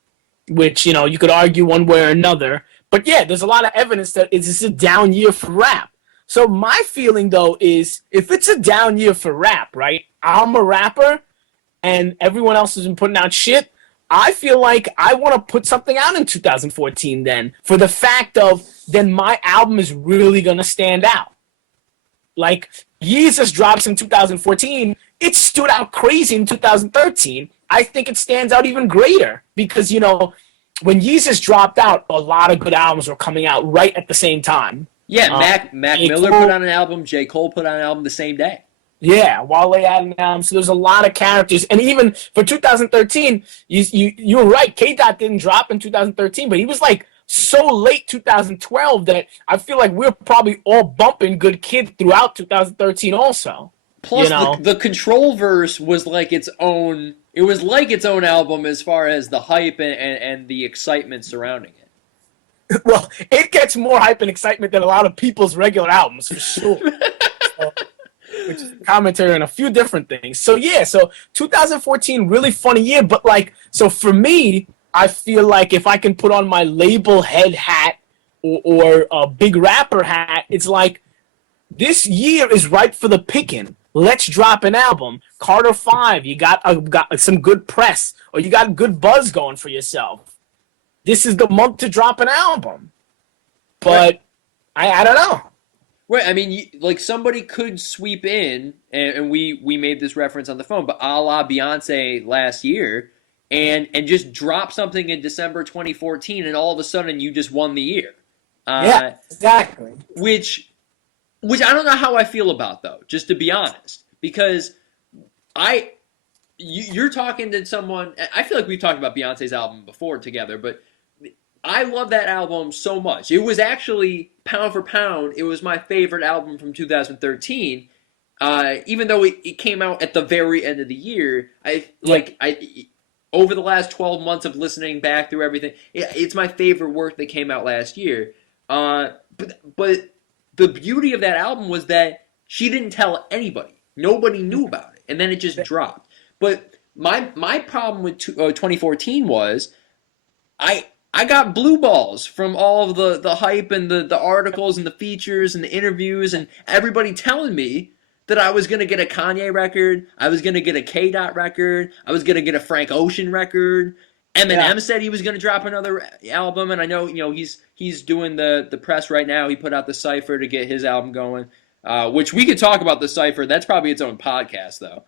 which, you could argue one way or another. But yeah, there's a lot of evidence that it's a down year for rap. So my feeling, though, is if it's a down year for rap, right, I'm a rapper and everyone else has been putting out shit, I feel like I want to put something out in 2014 then, for the fact of then my album is really going to stand out. Like, Yeezus drops in 2014, it stood out crazy in 2013. I think it stands out even greater because, when Yeezus dropped out, a lot of good albums were coming out right at the same time. Yeah, Mac Miller put on an album. J. Cole put on an album the same day. Yeah, Wale had an album. So there's a lot of characters. And even for 2013, you were right. K-Dot didn't drop in 2013, but he was like so late 2012 that I feel like we're probably all bumping Good Kid throughout 2013 also. Plus, the Control verse was like its own. It was like its own album as far as the hype and the excitement surrounding it. Well, it gets more hype and excitement than a lot of people's regular albums, for sure. Which is commentary on a few different things. So, yeah, 2014, really funny year. But, so for me, I feel like if I can put on my label head hat or a big rapper hat, it's like this year is ripe for the picking. Let's drop an album. Carter 5, you got some good press, or you got good buzz going for yourself. This is the month to drop an album. But I don't know. Right, I mean, somebody could sweep in, and we made this reference on the phone, but a la Beyonce last year, and just drop something in December 2014, and all of a sudden you just won the year. Yeah, exactly. Which I don't know how I feel about, though, just to be honest. Because you're talking to someone, I feel like we've talked about Beyonce's album before together, but I love that album so much. It was actually, pound for pound, it was my favorite album from 2013. Even though it came out at the very end of the year, over the last 12 months of listening back through everything, it's my favorite work that came out last year. But the beauty of that album was that she didn't tell anybody. Nobody knew about it. And then it just dropped. But my problem with 2014 was I got blue balls from all of the hype and the articles and the features and the interviews and everybody telling me that I was going to get a Kanye record, I was going to get a K-Dot record, I was going to get a Frank Ocean record. Eminem said he was going to drop another album, and I know he's doing the press right now. He put out the Cypher to get his album going, which we could talk about the Cypher. That's probably its own podcast, though.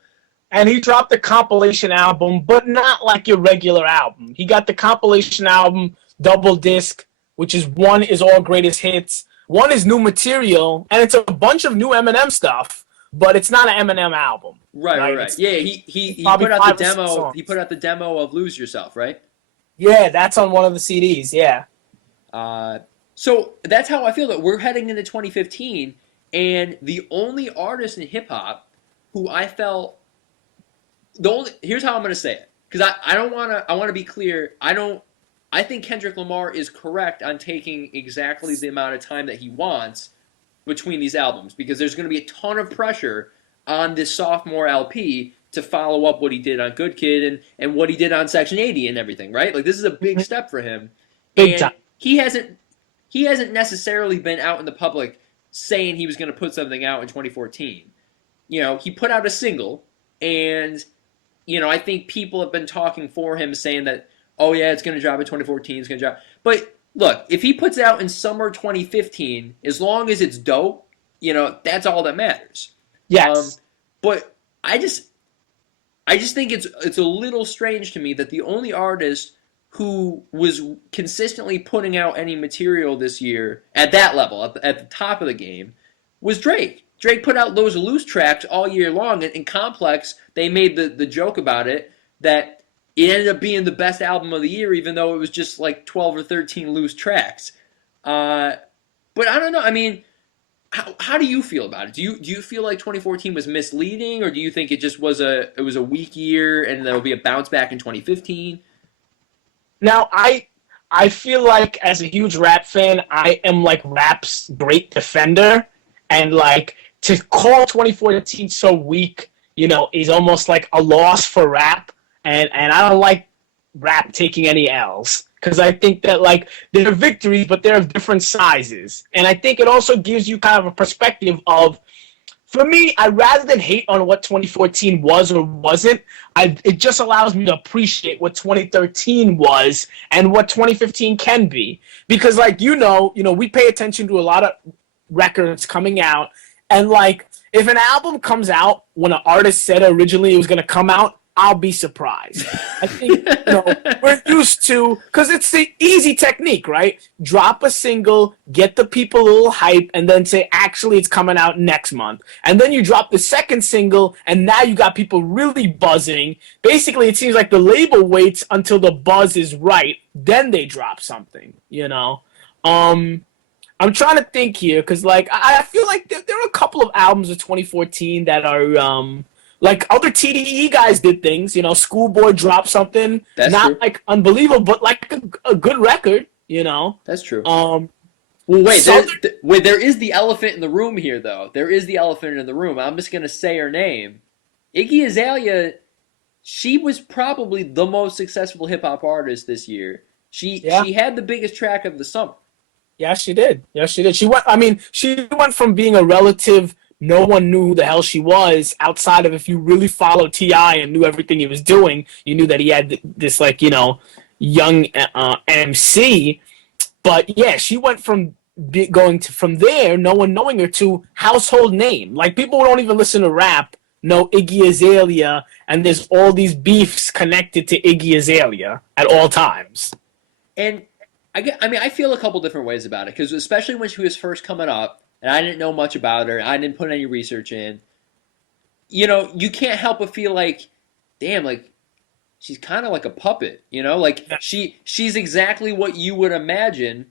And he dropped a compilation album, but not like your regular album. He got the compilation album, double disc, which is one is all greatest hits, one is new material, and it's a bunch of new Eminem stuff, but it's not an Eminem album. Right. Yeah, he put out the demo. He put out the demo of "Lose Yourself," right? Yeah, that's on one of the CDs. Yeah. So that's how I feel that we're heading into 2015, and the only artist in hip hop who I felt here's how I'm going to say it, because I want to be clear. I think Kendrick Lamar is correct on taking exactly the amount of time that he wants between these albums, because there's going to be a ton of pressure on this sophomore LP to follow up what he did on Good Kid and what he did on Section 80 and everything, right? Like, this is a big step for him. Big time. He hasn't necessarily been out in the public saying he was going to put something out in 2014. He put out a single, and I think people have been talking for him, saying that, oh yeah, it's going to drop in 2014, it's going to drop. But look, if he puts it out in summer 2015, as long as it's dope, that's all that matters. Yes. But I just think it's a little strange to me that the only artist who was consistently putting out any material this year at that level, at the top of the game, was Drake. Drake put out those loose tracks all year long. In Complex, they made the joke about it, that it ended up being the best album of the year, even though it was just like 12 or 13 loose tracks. But I don't know. I mean, how do you feel about it? Do you feel like 2014 was misleading, or do you think it just was a weak year and there will be a bounce back in 2015? Now, I feel like, as a huge rap fan, I am like rap's great defender, and like to call 2014 so weak, is almost like a loss for rap, and I don't like rap taking any L's, because I think that like they're victories, but they're of different sizes, and I think it also gives you kind of a perspective of, for me, rather than hate on what 2014 was or wasn't, it just allows me to appreciate what 2013 was and what 2015 can be. Because, like, we pay attention to a lot of records coming out, and, like, if an album comes out when an artist said originally it was going to come out, I'll be surprised. I think, we're used to, because it's the easy technique, right? Drop a single, get the people a little hype, and then say, actually, it's coming out next month. And then you drop the second single, and now you got people really buzzing. Basically, it seems like the label waits until the buzz is right, then they drop something. I'm trying to think here because, like, I feel like there are a couple of albums of 2014 that are like other TDE guys did things. Schoolboy dropped something, That's not true. like unbelievable, but like a good record. That's true. Um, Well, wait, Southern, wait. There is the elephant in the room here, though. There is the elephant in the room. I'm just gonna say her name. Iggy Azalea. She was probably the most successful hip hop artist this year. She yeah, she had the biggest track of the summer. yeah, she did. Yeah, she did. She went. I mean, she went from being a relative. No one knew who the hell she was outside of if you really followed Ti and knew everything he was doing. You knew that he had this like young MC. But yeah, she went from from there, no one knowing her, to household name. Like people who don't even listen to rap know Iggy Azalea, and there's all these beefs connected to Iggy Azalea at all times. And I mean, I feel a couple different ways about it because especially when she was first coming up, and I didn't know much about her, I didn't put any research in. You can't help but feel like, damn, like she's kind of like a puppet. Like she's exactly what you would imagine.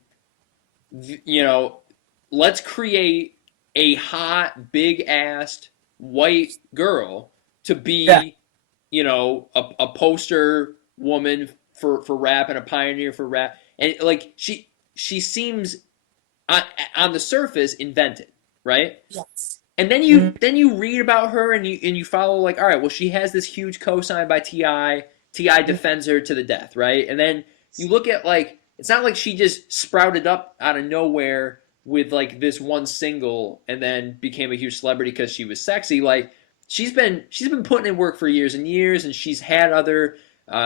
You know, let's create a hot, big-assed white girl to Yeah, be, a poster woman for rap and a pioneer for rap, and like she seems on, on the surface invented, right? yes. And then you read about her and you follow like, all right, well she has this huge cosign by Ti. Ti defends her to the death, right? And then you look at like it's not like she just sprouted up out of nowhere with like this one single and then became a huge celebrity because she was sexy. Like she's been putting in work for years and years, and she's had other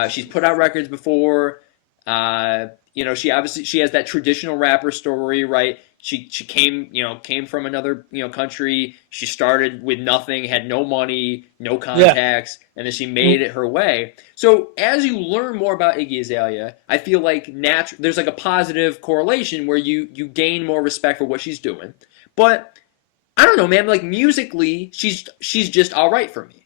she's put out records before. She has that traditional rapper story, right? She came from another country. She started with nothing, had no money, no Yeah. contacts, and then she made it her way. So as you learn more about Iggy Azalea, I feel like there's like a positive correlation where you gain more respect for what she's doing. But I don't know, man. Like musically, she's just all right for me.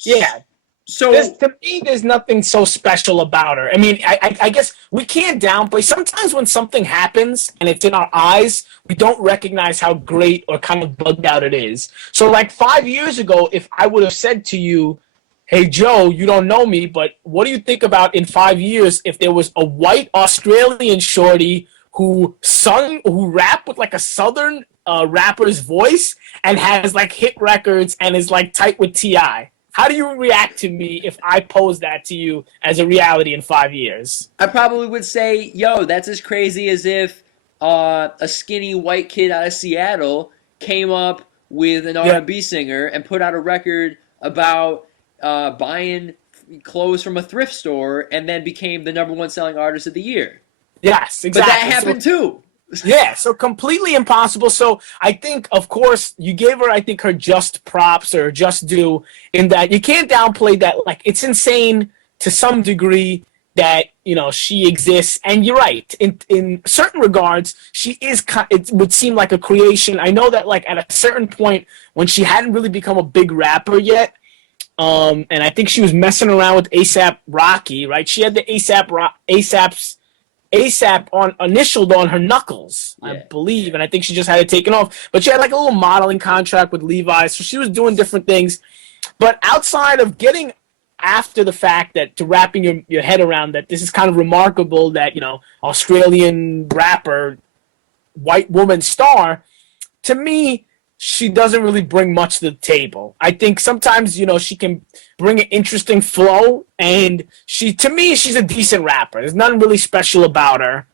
Yeah. So To me, there's nothing so special about her. I mean, I guess we can't downplay. Sometimes when something happens and it's in our eyes, we don't recognize how great or kind of bugged out it is. So, like 5 years ago, if I would have said to you, "Hey Joe, you don't know me, but what do you think about in 5 years if there was a white Australian shorty who rapped with like a southern rapper's voice and has like hit records and is like tight with Ti?" How do you react to me if I pose that to you as a reality in 5 years? I probably would say, yo, that's as crazy as if a skinny white kid out of Seattle came up with an Yeah. R&B singer and put out a record about buying clothes from a thrift store and then became the number one selling artist of the year. Yes, But that exactly. happened too. Yeah, so completely impossible. So I think, of course, you gave her, I think, her just props or just due in that you can't downplay that. Like, it's insane to some degree that, she exists. And you're right. In certain regards, she is, it would seem like a creation. I know that, like, at a certain point when she hadn't really become a big rapper yet, and I think she was messing around with ASAP Rocky, right? She had the ASAP on initialed on her knuckles, I Yeah. believe, and I think she just had it taken off. But she had like a little modeling contract with Levi's, so she was doing different things. But outside of getting after the fact that to wrapping your head around that this is kind of remarkable that Australian rapper, white woman star, to me she doesn't really bring much to the table. I think sometimes she can bring an interesting flow, and to me she's a decent rapper. There's nothing really special about her.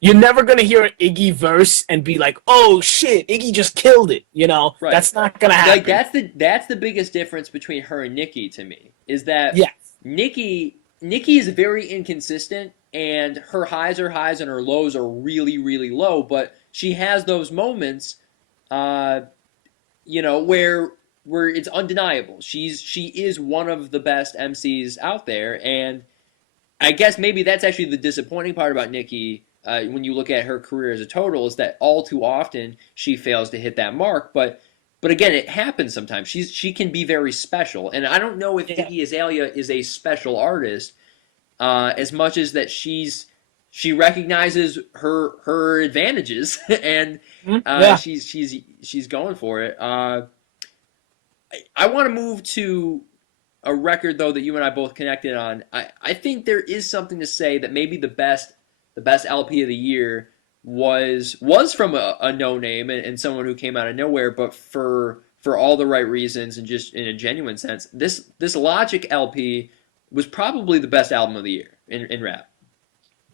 You're never gonna hear an Iggy verse and be like, "Oh shit, Iggy just killed it." Right. That's not gonna Like happen. that's the biggest difference between her and Nicki to me is that Yeah, Nicki is very inconsistent, and her highs are highs and her lows are really really low, but she has those moments where where it's undeniable. She is one of the best MCs out there, and I guess maybe that's actually the disappointing part about Nikki when you look at her career as a total is that all too often she fails to hit that mark. But again, it happens sometimes. She can be very special, and I don't know if Yeah. Iggy Azalea is a special artist as much as that she recognizes her advantages and Yeah. she's going for it. I want to move to a record though that you and I both connected on. I think there is something to say that maybe the best LP of the year was from a no name and someone who came out of nowhere, but for all the right reasons and just in a genuine sense. This Logic LP was probably the best album of the year in rap.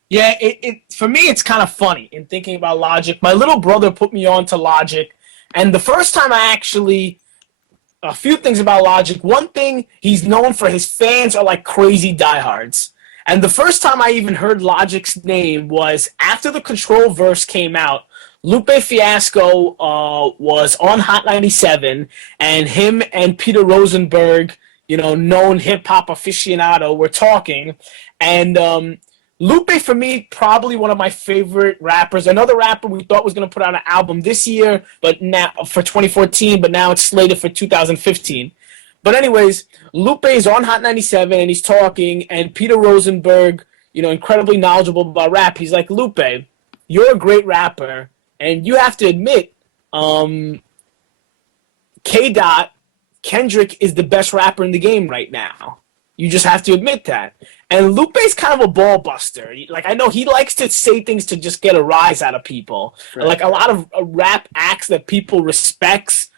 Yeah, it for me it's kind of funny in thinking about Logic. My little brother put me on to Logic, and the first time I actually a few things about Logic. One thing, he's known for his fans are like crazy diehards. And the first time I even heard Logic's name was after the Control verse came out. Lupe Fiasco was on Hot 97, and him and Peter Rosenberg, known hip hop aficionado, were talking. And Lupe, for me, probably one of my favorite rappers. Another rapper we thought was going to put out an album this year, but now for 2014, but now it's slated for 2015. But anyways, Lupe is on Hot 97 and he's talking, and Peter Rosenberg, incredibly knowledgeable about rap. He's like, Lupe, you're a great rapper, and you have to admit, K. Dot Kendrick is the best rapper in the game right now. You just have to admit that. And Lupe's kind of a ball buster. Like, I know he likes to say things to just get a rise out of people. Right. Like a lot of rap acts that people respects,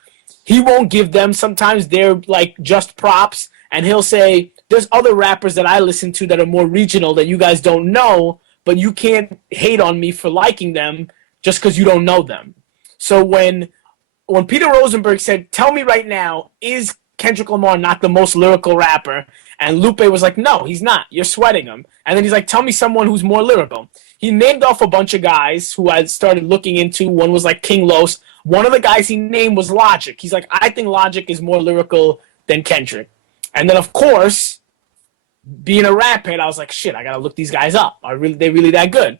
he won't give them. Sometimes they're like just props, and he'll say, "There's other rappers that I listen to that are more regional that you guys don't know, but you can't hate on me for liking them just because you don't know them." So when Peter Rosenberg said, "Tell me right now, is Kendrick Lamar not the most lyrical rapper?" And Lupe was like, "No, he's not. You're sweating him." And then he's like, "Tell me someone who's more lyrical." He named off a bunch of guys who I started looking into. One was like King Los. One of the guys he named was Logic. He's like, "I think Logic is more lyrical than Kendrick." And then, of course, being a rap head, I was like, "Shit, I gotta look these guys up. They really that good?"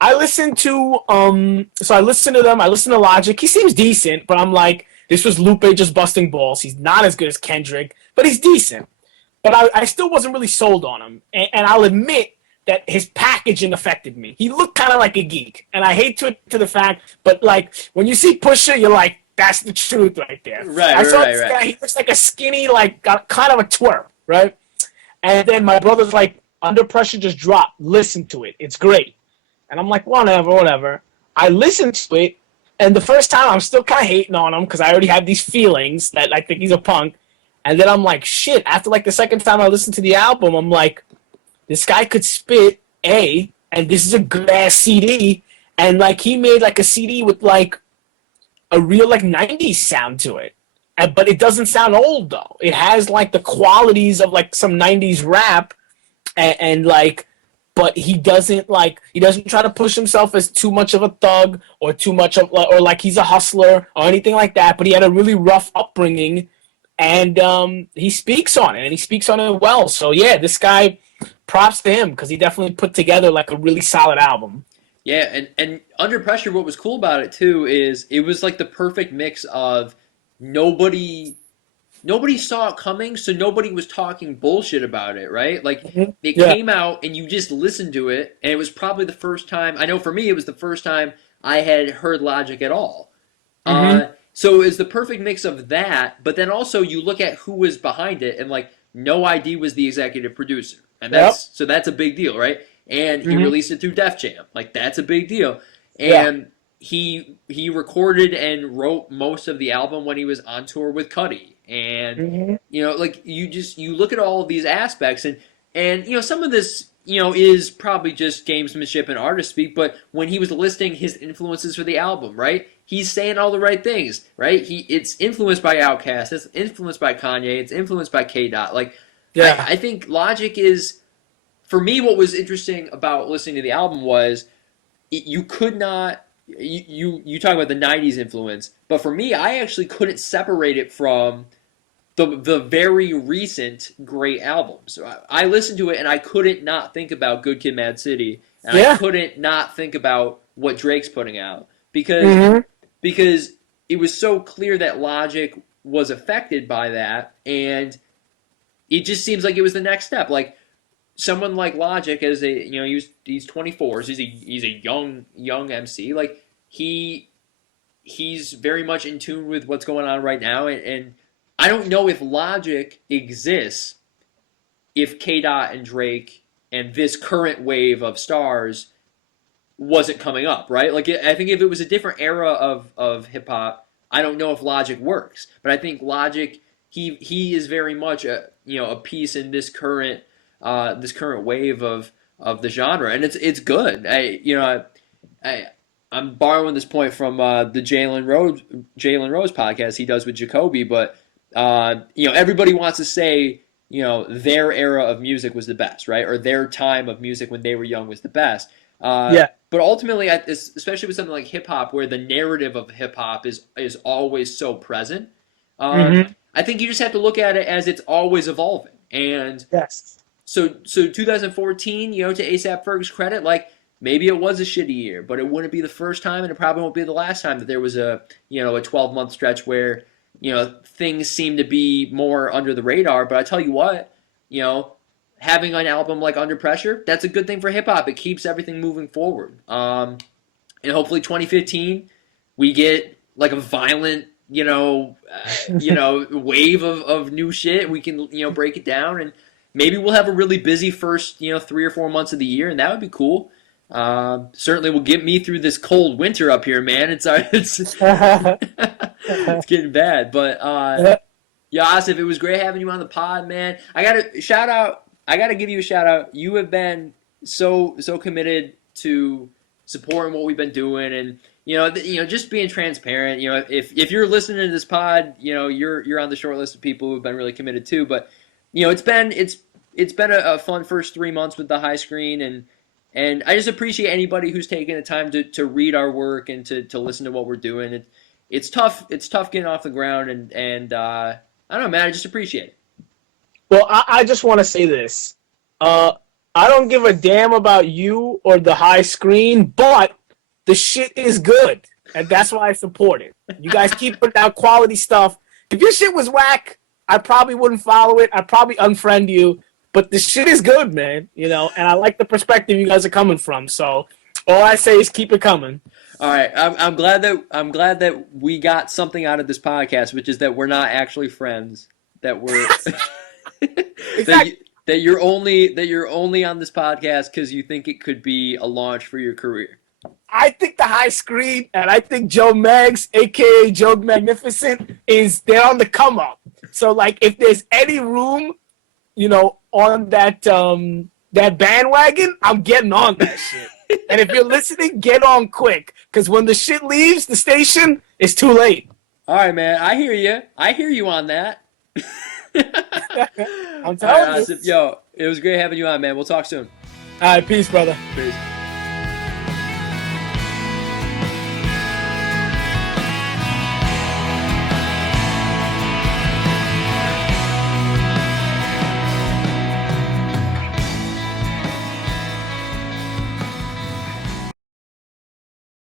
I listened to I listened to them. I listened to Logic. He seems decent, but I'm like, this was Lupe just busting balls. He's not as good as Kendrick, but he's decent. But I still wasn't really sold on him. And I'll admit that his packaging affected me. He looked kind of like a geek. And I hate to the fact, but like when you see Pusha, you're like, that's the truth right there. I saw this guy, he looks like a skinny, like got kind of a twerp, right? And then my brother's like, Under Pressure just dropped. Listen to it. It's great. And I'm like, whatever. I listened to it, and the first time I'm still kind of hating on him because I already have these feelings that I think he's a punk. And then I'm like, shit, after like the second time I listened to the album, I'm like, this guy could spit, and this is a good-ass CD. And like he made like a CD with like a real like 90s sound to it. But it doesn't sound old, though. It has like the qualities of like some 90s rap and like, but he doesn't try to push himself as too much of a thug or too much of, or like he's a hustler or anything like that. But he had a really rough upbringing, and he speaks on it, and he speaks on it well. So yeah, this guy, props to him because he definitely put together like a really solid album. Yeah, and Under Pressure, what was cool about it too is it was like the perfect mix of nobody saw it coming, so nobody was talking bullshit about it, right? Like Mm-hmm. it Yeah. came out and you just listened to it, and it was probably the first time. I know for me, it was the first time I had heard Logic at all. Mm-hmm. So it's the perfect mix of that, but then also you look at who was behind it, and like No ID was the executive producer, and Yep. that's a big deal, right? And he Mm-hmm. released it through Def Jam, like that's a big deal, Yeah. and he recorded and wrote most of the album when he was on tour with Cudi, and Mm-hmm. like you look at all of these aspects, and some of this is probably just gamesmanship and artist speak, but when he was listing his influences for the album, right, he's saying all the right things, right? It's influenced by Outkast, it's influenced by Kanye, it's influenced by K. Dot. Like Yeah. I think Logic is, for me, what was interesting about listening to the album was you could not you talk about the 90s influence, but for me I actually couldn't separate it from the very recent great albums. I listened to it and I couldn't not think about Good Kid, Mad City, and I Yeah. couldn't not think about what Drake's putting out Hmm. because it was so clear that Logic was affected by that, and it just seems like it was the next step. Like someone like Logic, as a he's 24, so he's a young MC. Like he's very much in tune with what's going on right now, and I don't know if Logic exists if K Dot and Drake and this current wave of stars wasn't coming up, right? Like I think if it was a different era of hip hop, I don't know if Logic works, but I think Logic he is very much a piece in this current wave of the genre, and it's good. I I'm borrowing this point from the Jalen Rose podcast he does with Jacoby, but everybody wants to say their era of music was the best, right? Or their time of music when they were young was the best. Yeah. But ultimately, especially with something like hip hop, where the narrative of hip hop is always so present, Hmm. I think you just have to look at it as it's always evolving. And Yes. so 2014, to ASAP Ferg's credit, like maybe it was a shitty year, but it wouldn't be the first time, and it probably won't be the last time that there was a 12-month stretch where things seem to be more under the radar. But I tell you what, having an album like Under Pressure, that's a good thing for hip hop. It keeps everything moving forward. And hopefully 2015, we get like a violent, wave of new shit. We can, break it down, and maybe we'll have a really busy first, 3 or 4 months of the year, and that would be cool. Certainly will get me through this cold winter up here, man. It's getting bad, but yeah, Asif, it was great having you on the pod, man. I gotta shout out. I gotta give you a shout out. You have been so committed to supporting what we've been doing, and just being transparent. If you're listening to this pod, you're on the short list of people who've been really committed too. But it's been a fun first 3 months with the high screen, and I just appreciate anybody who's taking the time to read our work and to listen to what we're doing. It's tough. It's tough getting off the ground, and I don't know, man. I just appreciate it. Well, I just want to say this. I don't give a damn about you or the high screen, but the shit is good, and that's why I support it. You guys keep putting out quality stuff. If your shit was whack, I probably wouldn't follow it. I'd probably unfriend you. But the shit is good, man. And I like the perspective you guys are coming from. So all I say is keep it coming. All right, I'm glad that we got something out of this podcast, which is that we're not actually friends. That we're Exactly. that you're only on this podcast because you think it could be a launch for your career. I think the high screen and I think Joe Meggs, a.k.a. Joe Magnificent, they're on the come up. So, like, if there's any room, on that bandwagon, I'm getting on that shit. And if you're listening, get on quick. Because when the shit leaves the station, it's too late. All right, man. I hear you. I hear you on that. I'm All telling right, you. Asif, yo, it was great having you on, man. We'll talk soon. All right, peace, brother. Peace.